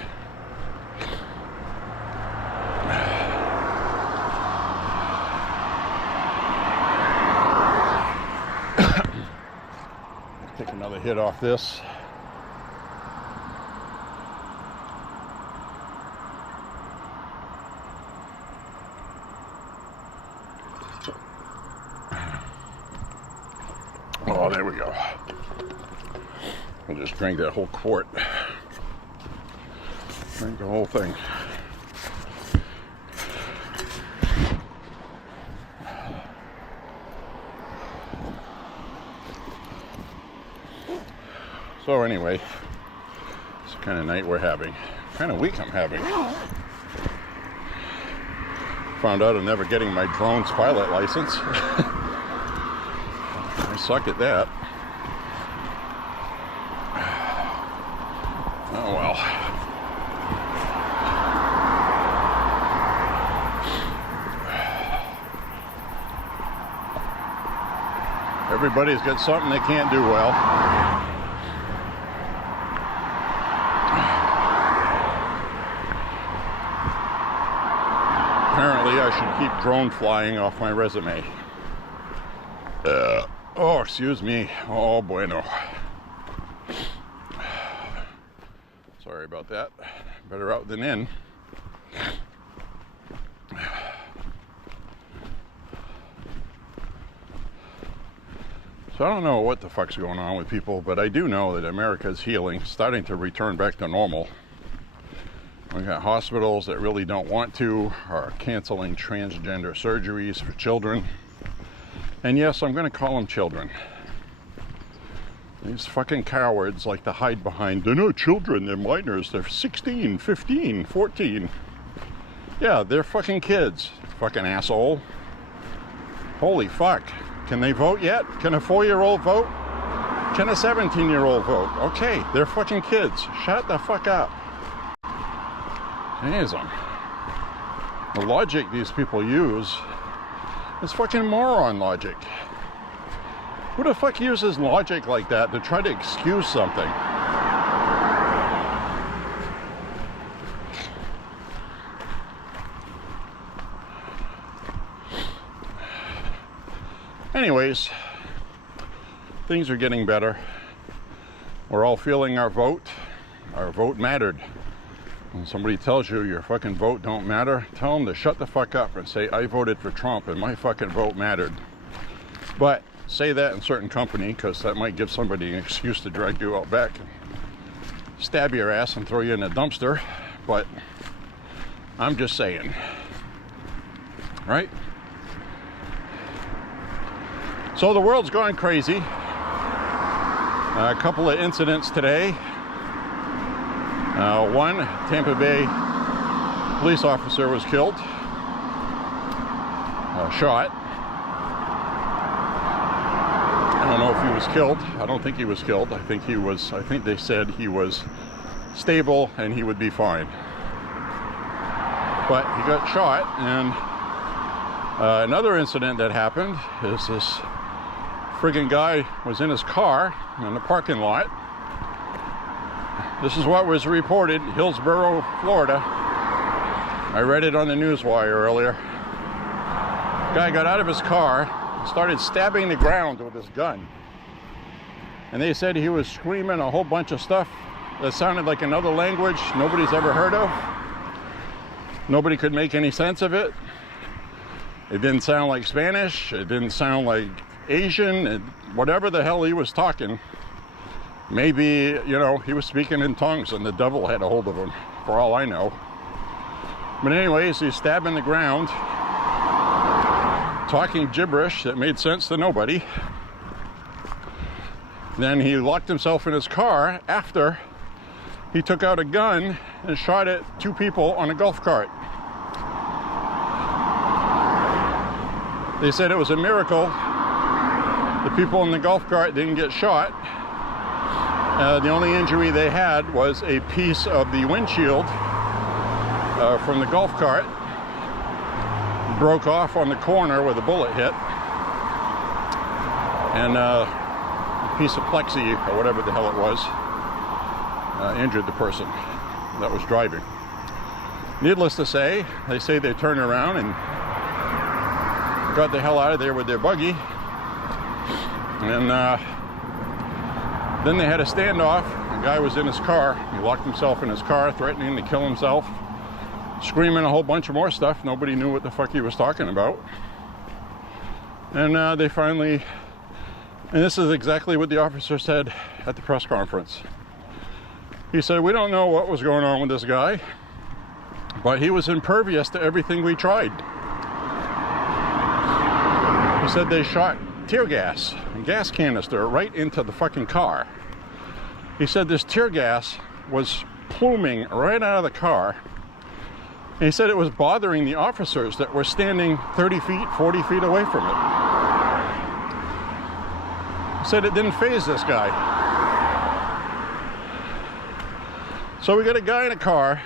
Take another hit off this. Oh, there we go. We'll just drink that whole quart. Drink the whole thing. So anyway, it's the kind of night we're having. Kind of week I'm having. Found out I'm never getting my drone's pilot license. I suck at that. Oh well. Everybody's got something they can't do well. Apparently I should keep drone flying off my resume. Oh, excuse me. Oh, bueno. Sorry about that. Better out than in. So I don't know what the fuck's going on with people, but I do know that America's healing, starting to return back to normal. We got hospitals that really don't want to, are canceling transgender surgeries for children. And yes, I'm going to call them children. These fucking cowards like to hide behind, they're not children, they're minors, they're 16, 15, 14. Yeah, they're fucking kids, fucking asshole. Holy fuck. Can they vote yet? Can a 4-year-old vote? Can a 17-year-old vote? Okay, they're fucking kids. Shut the fuck up. Jeez, the logic these people use is fucking moron logic. Who the fuck uses logic like that to try to excuse something? Anyways, things are getting better. We're all feeling our vote. Our vote mattered. When somebody tells you your fucking vote don't matter, tell them to shut the fuck up and say, I voted for Trump and my fucking vote mattered. But say that in certain company, because that might give somebody an excuse to drag you out back and stab your ass and throw you in a dumpster. But I'm just saying. Right? So the world's going crazy. A couple of incidents today. One Tampa Bay police officer was killed, shot. I don't know if he was killed. I don't think he was killed. I think they said he was stable and he would be fine. But he got shot. And another incident that happened is this friggin' guy was in his car in the parking lot. This is what was reported, Hillsborough, Florida. I read it on the newswire earlier. Guy got out of his car and started stabbing the ground with his gun. And they said he was screaming a whole bunch of stuff that sounded like another language nobody's ever heard of. Nobody could make any sense of it. It didn't sound like Spanish. It didn't sound like Asian. Whatever the hell he was talking. Maybe, you know, he was speaking in tongues and the devil had a hold of him, for all I know. But anyways, he's stabbing the ground, talking gibberish that made sense to nobody. Then he locked himself in his car after he took out a gun and shot at 2 people on a golf cart. They said it was a miracle the people in the golf cart didn't get shot. The only injury they had was a piece of the windshield from the golf cart broke off on the corner where the bullet hit, and a piece of plexi or whatever the hell it was injured the person that was driving. Needless to say, they say they turned around and got the hell out of there with their buggy, and then they had a standoff. The guy was in his car. He locked himself in his car, threatening to kill himself, screaming a whole bunch of more stuff. Nobody knew what the fuck he was talking about. And they finally, and this is exactly what the officer said at the press conference. He said, "We don't know what was going on with this guy, but he was impervious to everything we tried." He said they shot tear gas and gas canister right into the fucking car. He said this tear gas was pluming right out of the car. And he said it was bothering the officers that were standing 30 feet, 40 feet away from it. He said it didn't faze this guy. So we got a guy in a car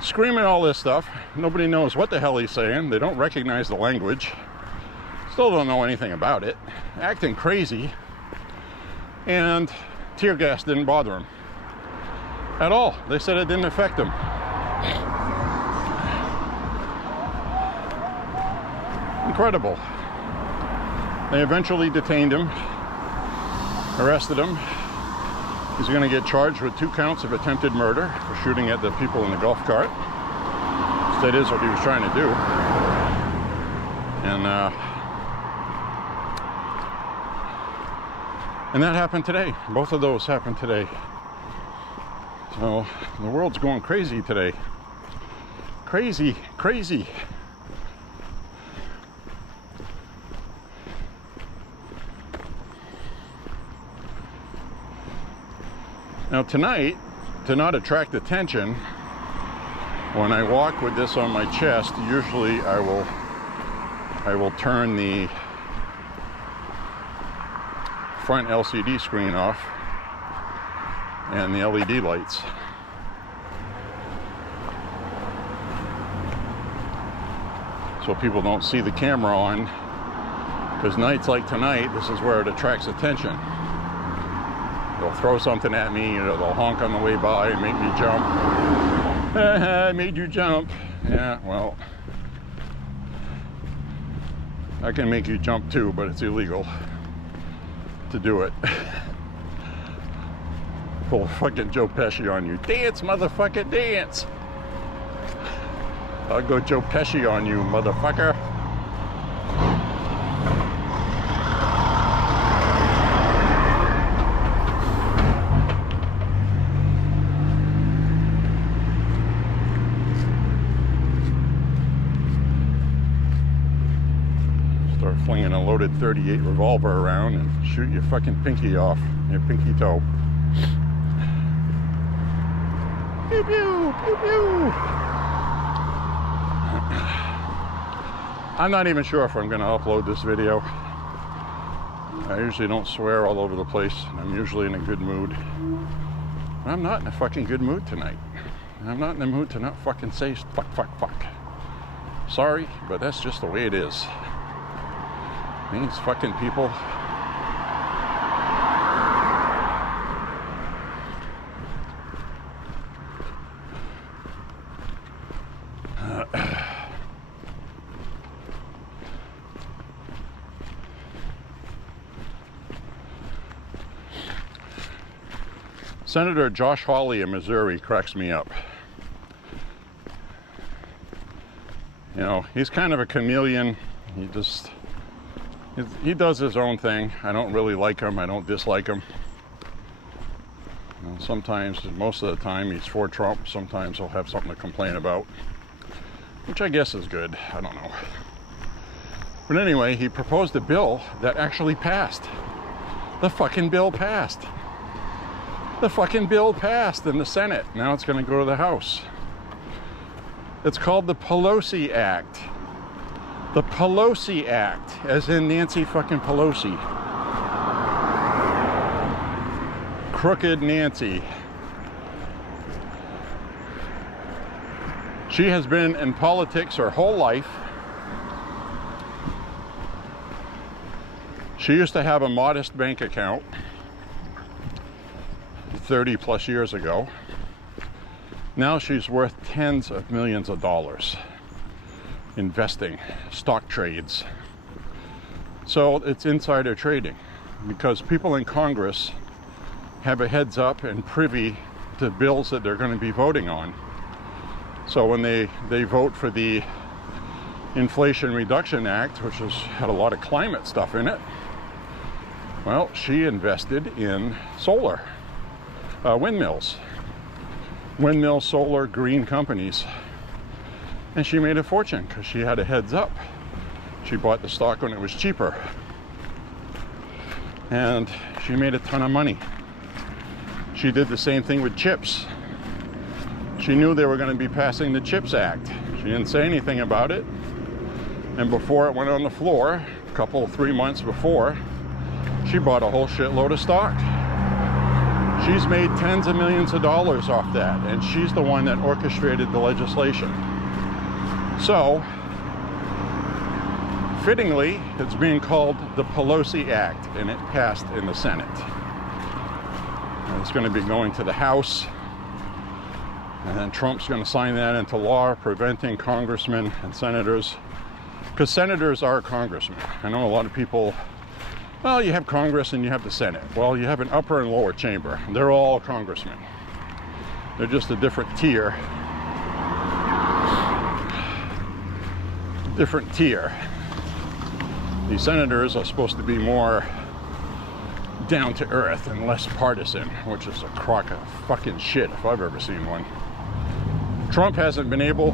screaming all this stuff. Nobody knows what the hell he's saying. They don't recognize the language. Still don't know anything about it. Acting crazy. And tear gas didn't bother him at all. They said it didn't affect him. Incredible. They eventually detained him, arrested him. He's going to get charged with 2 counts of attempted murder for shooting at the people in the golf cart. That is what he was trying to do. And that happened today. Both of those happened today. So the world's going crazy today. Crazy, crazy. Now tonight, to not attract attention, when I walk with this on my chest, usually I will turn the front LCD screen off and the LED lights. So people don't see the camera on, because nights like tonight, this is where it attracts attention. They'll throw something at me, they'll honk on the way by and make me jump. I made you jump. Yeah, well, I can make you jump too, but it's illegal to do it. Pull fucking Joe Pesci on you. Dance, motherfucker, dance. I'll go Joe Pesci on you, motherfucker. Start flinging a loaded .38 revolver around and shoot your fucking pinky off, your pinky toe. Pew pew, pew pew. I'm not even sure if I'm going to upload this video. I usually don't swear all over the place, and I'm usually in a good mood. But I'm not in a fucking good mood tonight. And I'm not in the mood to not fucking say fuck, fuck, fuck. Sorry, but that's just the way it is. These fucking people. Senator Josh Hawley of Missouri cracks me up. You know, he's kind of a chameleon. He does his own thing. I don't really like him. I don't dislike him. You know, sometimes, most of the time, he's for Trump. Sometimes he'll have something to complain about, which I guess is good. I don't know. But anyway, he proposed a bill that actually passed. The fucking bill passed. The fucking bill passed in the Senate. Now it's going to go to the House. It's called the Pelosi Act. The Pelosi Act, as in Nancy fucking Pelosi. Crooked Nancy. She has been in politics her whole life. She used to have a modest bank account 30 plus years ago. Now she's worth tens of millions of dollars investing, stock trades. So it's insider trading because people in Congress have a heads up and privy to bills that they're going to be voting on. So when they vote for the Inflation Reduction Act, which had a lot of climate stuff in it, well, she invested in solar, windmills, solar, green companies. And she made a fortune because she had a heads up. She bought the stock when it was cheaper. And she made a ton of money. She did the same thing with chips. She knew they were going to be passing the CHIPS Act. She didn't say anything about it. And before it went on the floor, a 3 months before, she bought a whole shitload of stock. She's made tens of millions of dollars off that, and she's the one that orchestrated the legislation. So, fittingly, it's being called the Pelosi Act, and it passed in the Senate. And it's going to be going to the House, and then Trump's going to sign that into law, preventing congressmen and senators, because senators are congressmen. I know a lot of people, well, you have Congress and you have the Senate. Well, you have an upper and lower chamber. They're all congressmen. They're just a different tier. These senators are supposed to be more down to earth and less partisan, which is a crock of fucking shit if I've ever seen one. Trump hasn't been able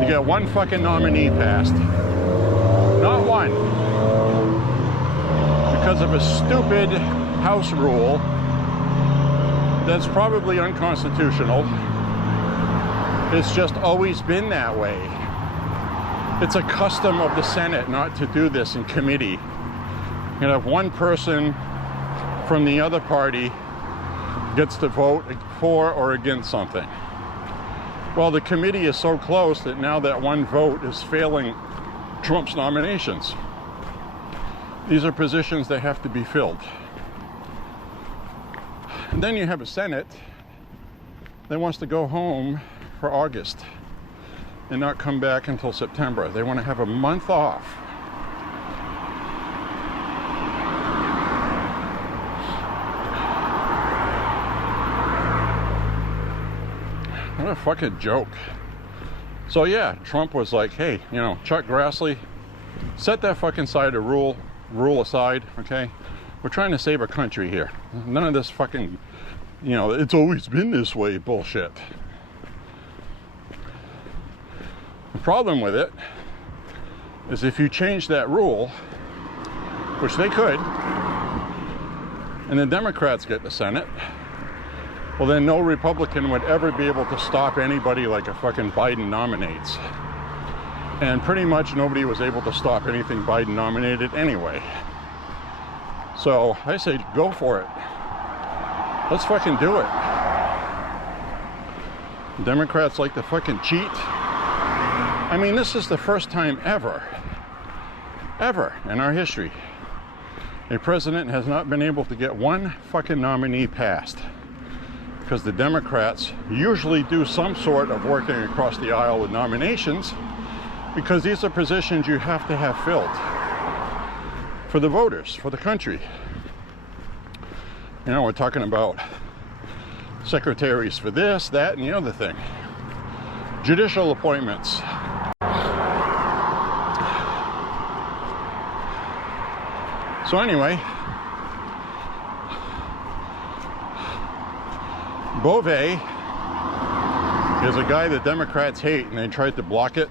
to get one fucking nominee passed. Not one. Because of a stupid House rule that's probably unconstitutional. It's just always been that way. It's a custom of the Senate not to do this in committee. You have one person from the other party gets to vote for or against something. Well, the committee is so close that now that one vote is failing Trump's nominations. These are positions that have to be filled. And then you have a Senate that wants to go home for August and not come back until September. They want to have a month off. What a fucking joke. So yeah, Trump was like, hey, you know, Chuck Grassley, set that fucking side of rule aside, okay? We're trying to save our country here. None of this fucking, you know, it's always been this way bullshit. The problem with it is if you change that rule, which they could, and the Democrats get the Senate, well then no Republican would ever be able to stop anybody like a fucking Biden nominates. And pretty much nobody was able to stop anything Biden nominated anyway. So I say go for it. Let's fucking do it. Democrats like to fucking cheat. I mean, this is the first time ever in our history a president has not been able to get one fucking nominee passed. Because the Democrats usually do some sort of working across the aisle with nominations, because these are positions you have to have filled for the voters, for the country. You know, we're talking about secretaries for this, that, and the other thing. Judicial appointments. So anyway, Beauvais is a guy that Democrats hate, and they tried to block it,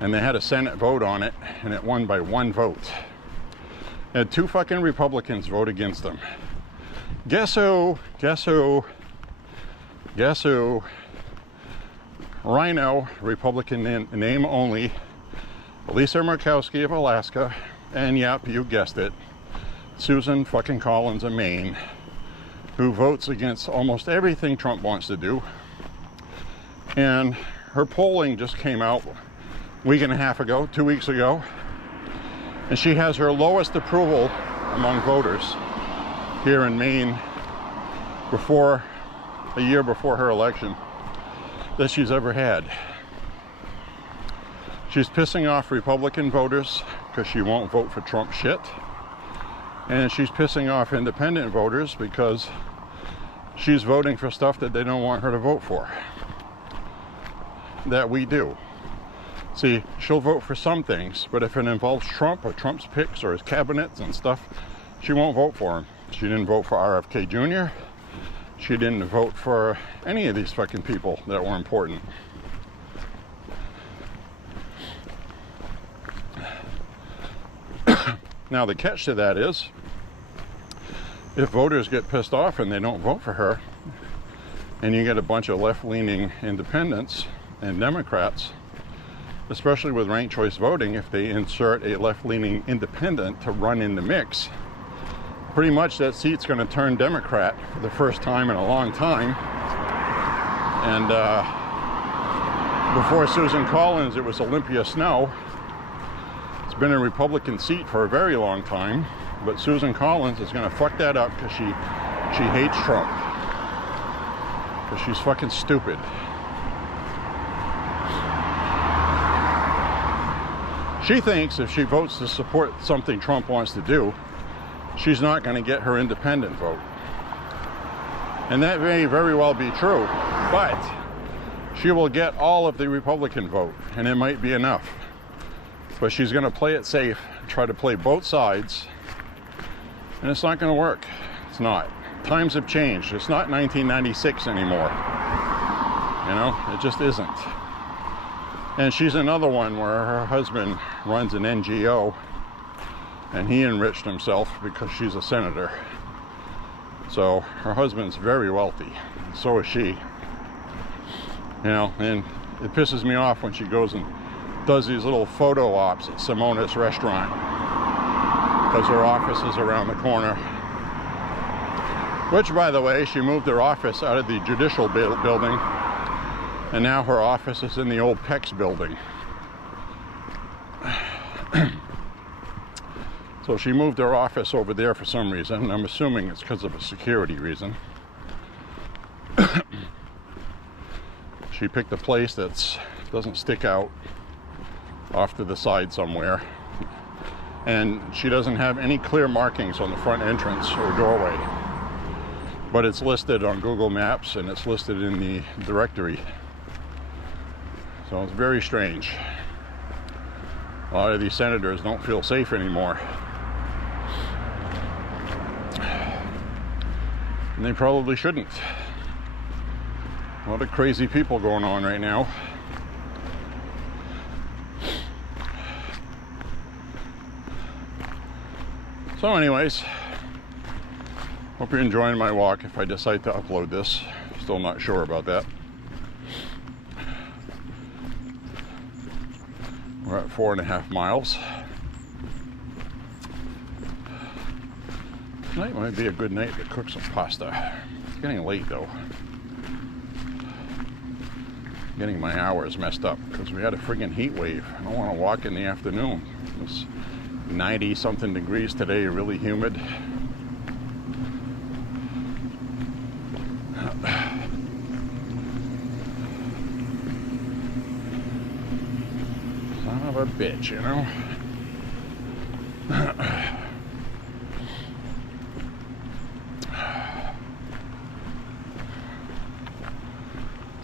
and they had a Senate vote on it, and it won by 1 vote. They had 2 fucking Republicans vote against them. Guess who? Rhino, Republican name only, Lisa Murkowski of Alaska, and yep, you guessed it, Susan fucking Collins of Maine, who votes against almost everything Trump wants to do. And her polling just came out a week and a half ago, 2 weeks ago, And she has her lowest approval among voters here in Maine a year before her election that she's ever had. She's pissing off Republican voters because she won't vote for Trump shit. And she's pissing off independent voters because she's voting for stuff that they don't want her to vote for. That we do. See, she'll vote for some things, but if it involves Trump or Trump's picks or his cabinets and stuff, she won't vote for him. She didn't vote for RFK Jr. She didn't vote for any of these fucking people that were important. Now, the catch to that is, if voters get pissed off and they don't vote for her, and you get a bunch of left-leaning independents and Democrats, especially with ranked choice voting, if they insert a left-leaning independent to run in the mix, pretty much that seat's going to turn Democrat for the first time in a long time. And before Susan Collins, it was Olympia Snowe. It's been a Republican seat for a very long time, but Susan Collins is going to fuck that up because she hates Trump. Because she's fucking stupid. She thinks if she votes to support something Trump wants to do, she's not going to get her independent vote. And that may very well be true, but she will get all of the Republican vote, and it might be enough. But she's going to play it safe, try to play both sides, and it's not going to work. It's not. Times have changed. It's not 1996 anymore. You know, it just isn't. And she's another one where her husband runs an NGO and he enriched himself because she's a senator. So her husband's very wealthy. So is she. You know, and it pisses me off when she goes and does these little photo ops at Simona's restaurant because her office is around the corner. Which, by the way, she moved her office out of the judicial building, and now her office is in the old PEX building. So she moved her office over there for some reason. I'm assuming it's because of a security reason. She picked a place that doesn't stick out off to the side somewhere. And she doesn't have any clear markings on the front entrance or doorway. But it's listed on Google Maps and it's listed in the directory. So it's very strange. A lot of these senators don't feel safe anymore. And they probably shouldn't. A lot of crazy people going on right now. So anyways, hope you're enjoying my walk if I decide to upload this. Still not sure about that. We're at 4.5 miles. Tonight might be a good night to cook some pasta. It's getting late though. Getting my hours messed up because we had a friggin' heat wave. I don't want to walk in the afternoon. It was 90 something degrees today, really humid. Son of a bitch, you know?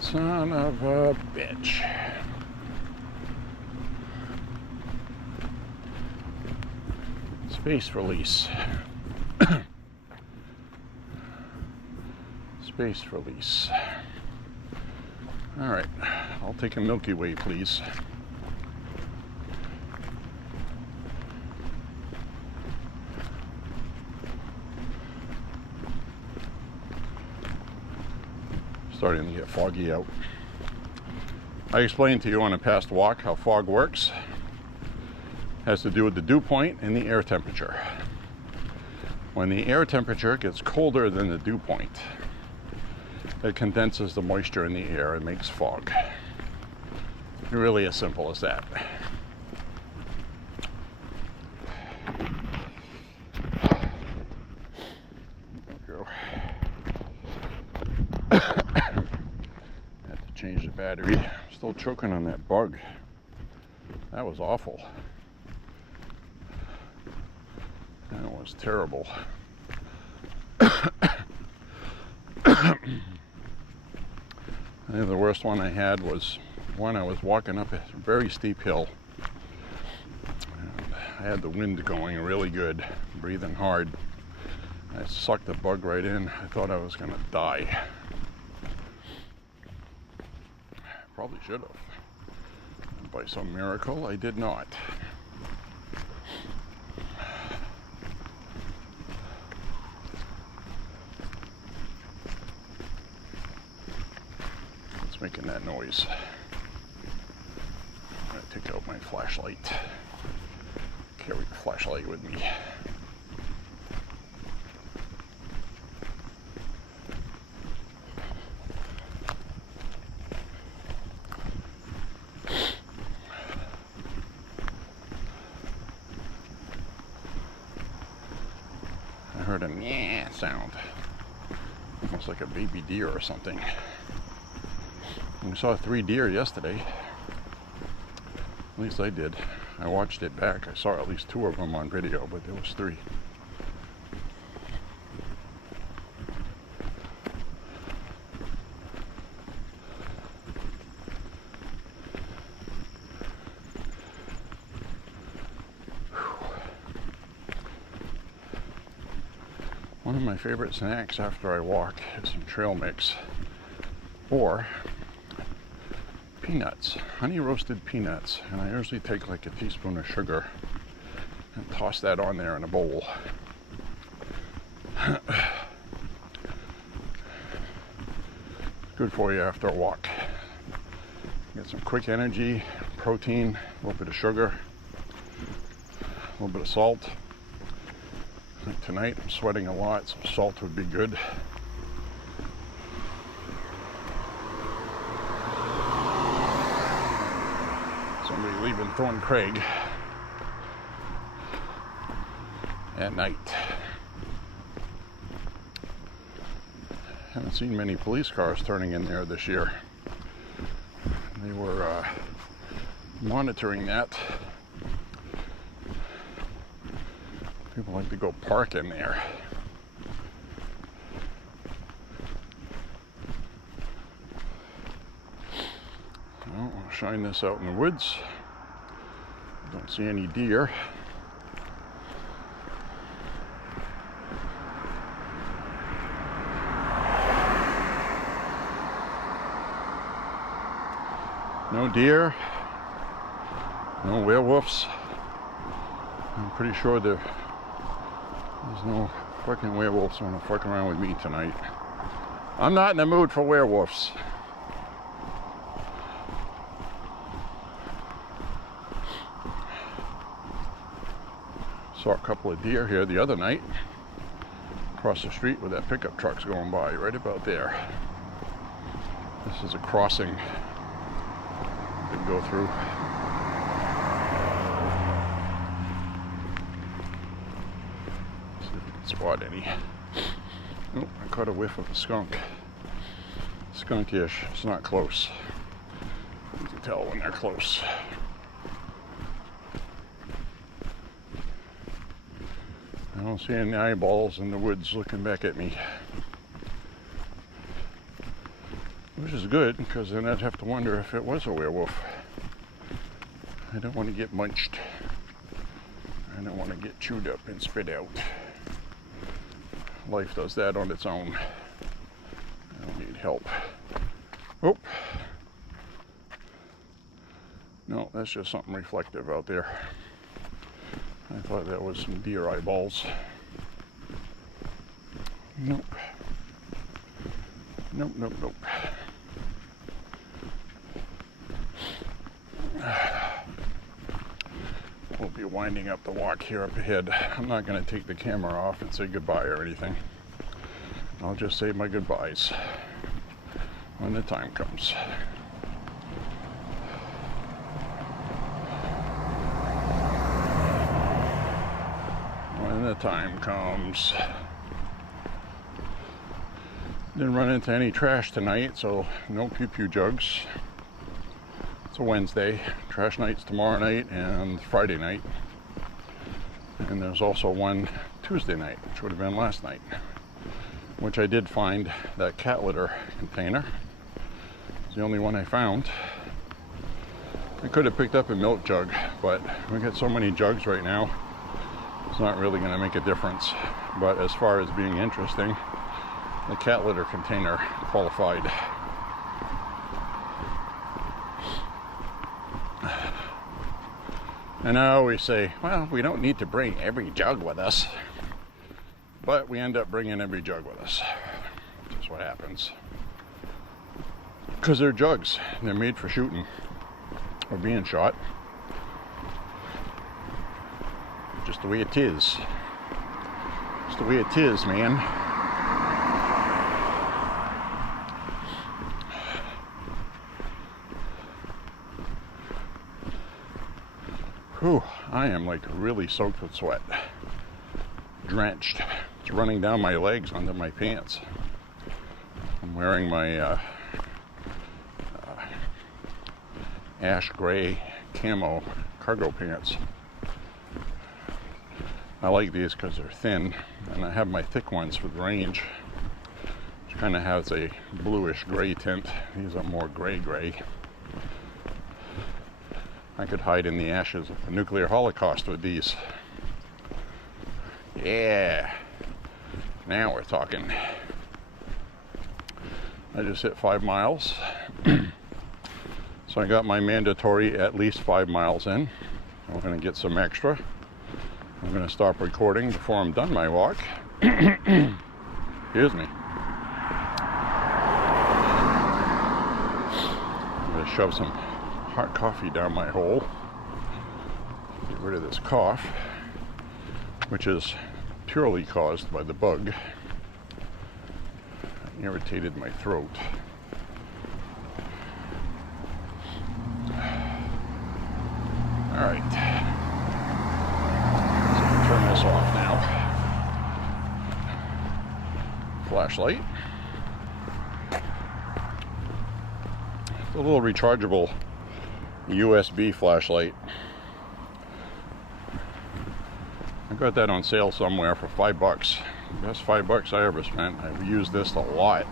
Son of a bitch. Space release. Space release. All right, I'll take a Milky Way, please. Starting to get foggy out. I explained to you on a past walk how fog works. It has to do with the dew point and the air temperature. When the air temperature gets colder than the dew point, it condenses the moisture in the air and makes fog. Really as simple as that. battery. Still choking on that bug. That was awful. That was terrible. I think the worst one I had was when I was walking up a very steep hill. And I had the wind going really good, breathing hard. I sucked the bug right in. I thought I was gonna die. Probably should have. By some miracle, I did not. What's making that noise? I'm gonna take out my flashlight. Carry the flashlight with me. I heard a meow sound, almost like a baby deer or something. We saw 3 deer yesterday. At least I did. I watched it back. I saw at least 2 of them on video, but there was 3. One of my favorite snacks after I walk is some trail mix or peanuts, honey roasted peanuts, and I usually take like a teaspoon of sugar and toss that on there in a bowl. Good for you after a walk. Get some quick energy, protein, a little bit of sugar, a little bit of salt. Like tonight I'm sweating a lot, so salt would be good. Somebody leaving Thorn Craig at night. Haven't seen many police cars turning in there this year. They were monitoring that. People like to go park in there. Well, I'll shine this out in the woods. Don't see any deer. No deer. No werewolves. I'm pretty sure there's no fucking werewolves want to fuck around with me tonight. I'm not in the mood for werewolves. Saw a couple of deer here the other night across the street where that pickup truck's going by, right about there. This is a crossing they can go through. Spot any. Oh, I caught a whiff of a skunk. Skunkish. It's not close. You can tell when they're close. I don't see any eyeballs in the woods looking back at me. Which is good, because then I'd have to wonder if it was a werewolf. I don't want to get munched. I don't want to get chewed up and spit out. Life does that on its own. I don't need help. Oh. No, that's just something reflective out there. I thought that was some deer eyeballs. Nope. Nope, nope, nope. We'll be winding up the walk here up ahead. I'm not going to take the camera off and say goodbye or anything. I'll just say my goodbyes when the time comes. When the time comes. Didn't run into any trash tonight, so no pew-pew jugs. It's a Wednesday. Trash night's tomorrow night and Friday night. And there's also one Tuesday night, which would have been last night, which I did find that cat litter container. It's the only one I found. I could have picked up a milk jug, but we got so many jugs right now, it's not really going to make a difference. But as far as being interesting, the cat litter container qualified. And I always say, well, we don't need to bring every jug with us. But we end up bringing every jug with us. That's what happens. Because they're jugs. They're made for shooting or being shot. Just the way it is. Just the way it is, man. Whew, I am like really soaked with sweat. Drenched. It's running down my legs onto my pants. I'm wearing my ash gray camo cargo pants. I like these because they're thin, and I have my thick ones with range, which kind of has a bluish gray tint. These are more gray. I could hide in the ashes of a nuclear holocaust with these. Yeah, now we're talking. I just hit 5 miles. So I got my mandatory at least 5 miles in. I'm going to get some extra. I'm going to stop recording before I'm done my walk. Excuse me. I'm going to shove some hot coffee down my hole. Get rid of this cough, which is purely caused by the bug. It irritated my throat. All right. So turn this off now. Flashlight. It's a little rechargeable USB flashlight. I got that on sale somewhere for $5. Best $5 I ever spent. I've used this a lot.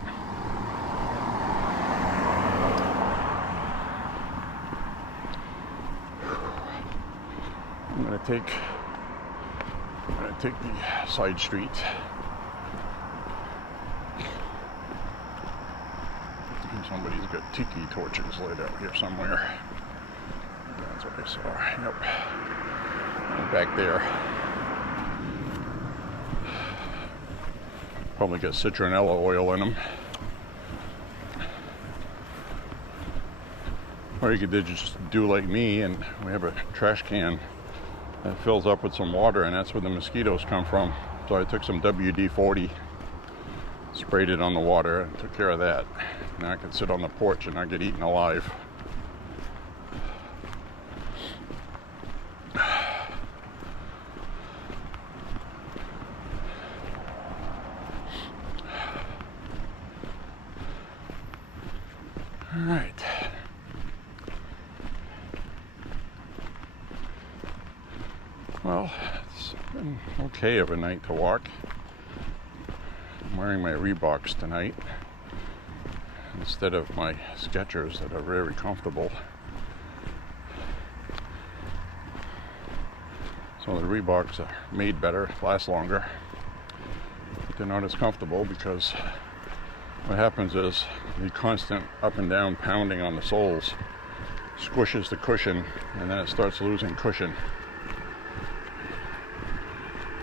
I'm gonna take the side street. Somebody's got tiki torches lit out here somewhere. That's what I saw. Yep. Back there. Probably got citronella oil in them. Or you could just do like me, and we have a trash can that fills up with some water, and that's where the mosquitoes come from. So I took some WD-40, sprayed it on the water, and took care of that. Now I can sit on the porch and not get eaten alive. All right. Well, it's been okay of a night to walk. I'm wearing my Reeboks tonight instead of my Skechers that are very comfortable. So the Reeboks are made better, last longer, but they're not as comfortable because what happens is the constant up and down pounding on the soles squishes the cushion, and then it starts losing cushion.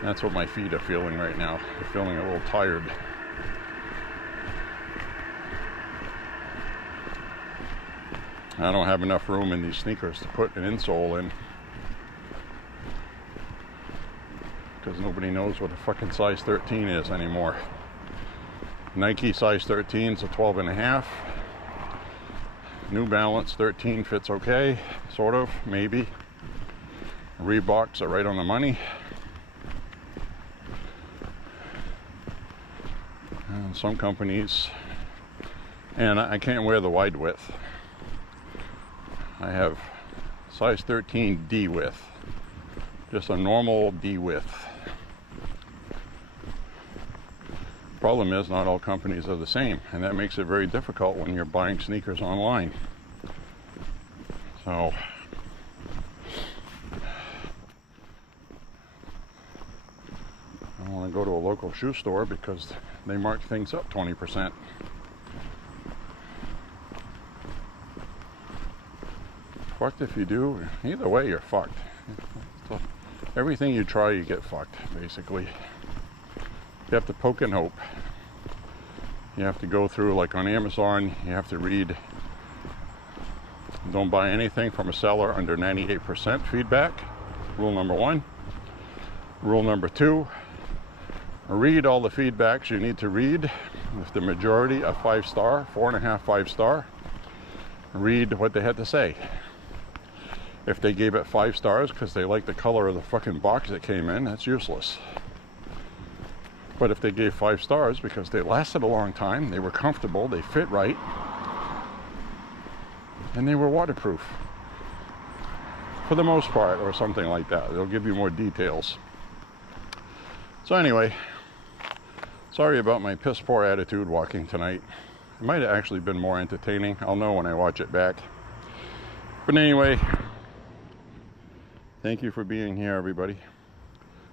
That's what my feet are feeling right now. They're feeling a little tired. I don't have enough room in these sneakers to put an insole in, because nobody knows what a fucking size 13 is anymore. Nike size 13 is a 12.5. New Balance 13 fits okay, sort of, maybe. Reeboks are right on the money. And some companies, and I can't wear the wide width. I have size 13 D width. Just a normal D width. Problem is, not all companies are the same, and that makes it very difficult when you're buying sneakers online. So I want to go to a local shoe store because they mark things up 20%. Fucked if you do. Either way, you're fucked. So everything you try, you get fucked, basically. You have to poke and hope. You have to go through, like on Amazon, you have to read, don't buy anything from a seller under 98% feedback. Rule number 1. Rule number 2, read all the feedbacks you need to read. If the majority are 5-star, 4.5, 5-star, read what they had to say. If they gave it 5 stars because they liked the color of the fucking box that came in, that's useless. But if they gave 5 stars because they lasted a long time, they were comfortable, they fit right, and they were waterproof, for the most part, or something like that. They'll give you more details. So anyway, sorry about my piss poor attitude walking tonight. It might have actually been more entertaining. I'll know when I watch it back. But anyway, thank you for being here, everybody.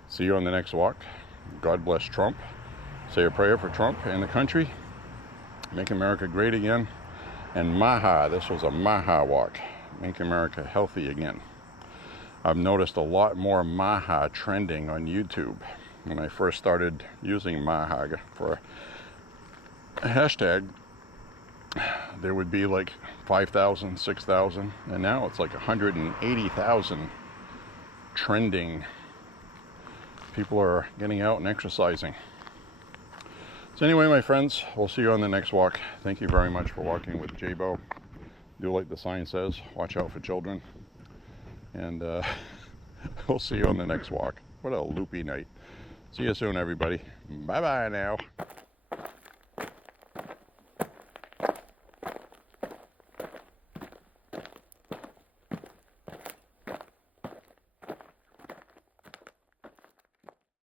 See you on the next walk. God bless Trump. Say a prayer for Trump and the country. Make America great again. And Maha, this was a Maha walk. Make America healthy again. I've noticed a lot more Maha trending on YouTube. When I first started using Maha for a hashtag, there would be like 5,000, 6,000, and now it's like 180,000 trending. People are getting out and exercising. So anyway, my friends, we'll see you on the next walk. Thank you very much for walking with J.Beau. Do like the sign says, watch out for children. And we'll see you on the next walk. What a loopy night. See you soon, everybody. Bye-bye now.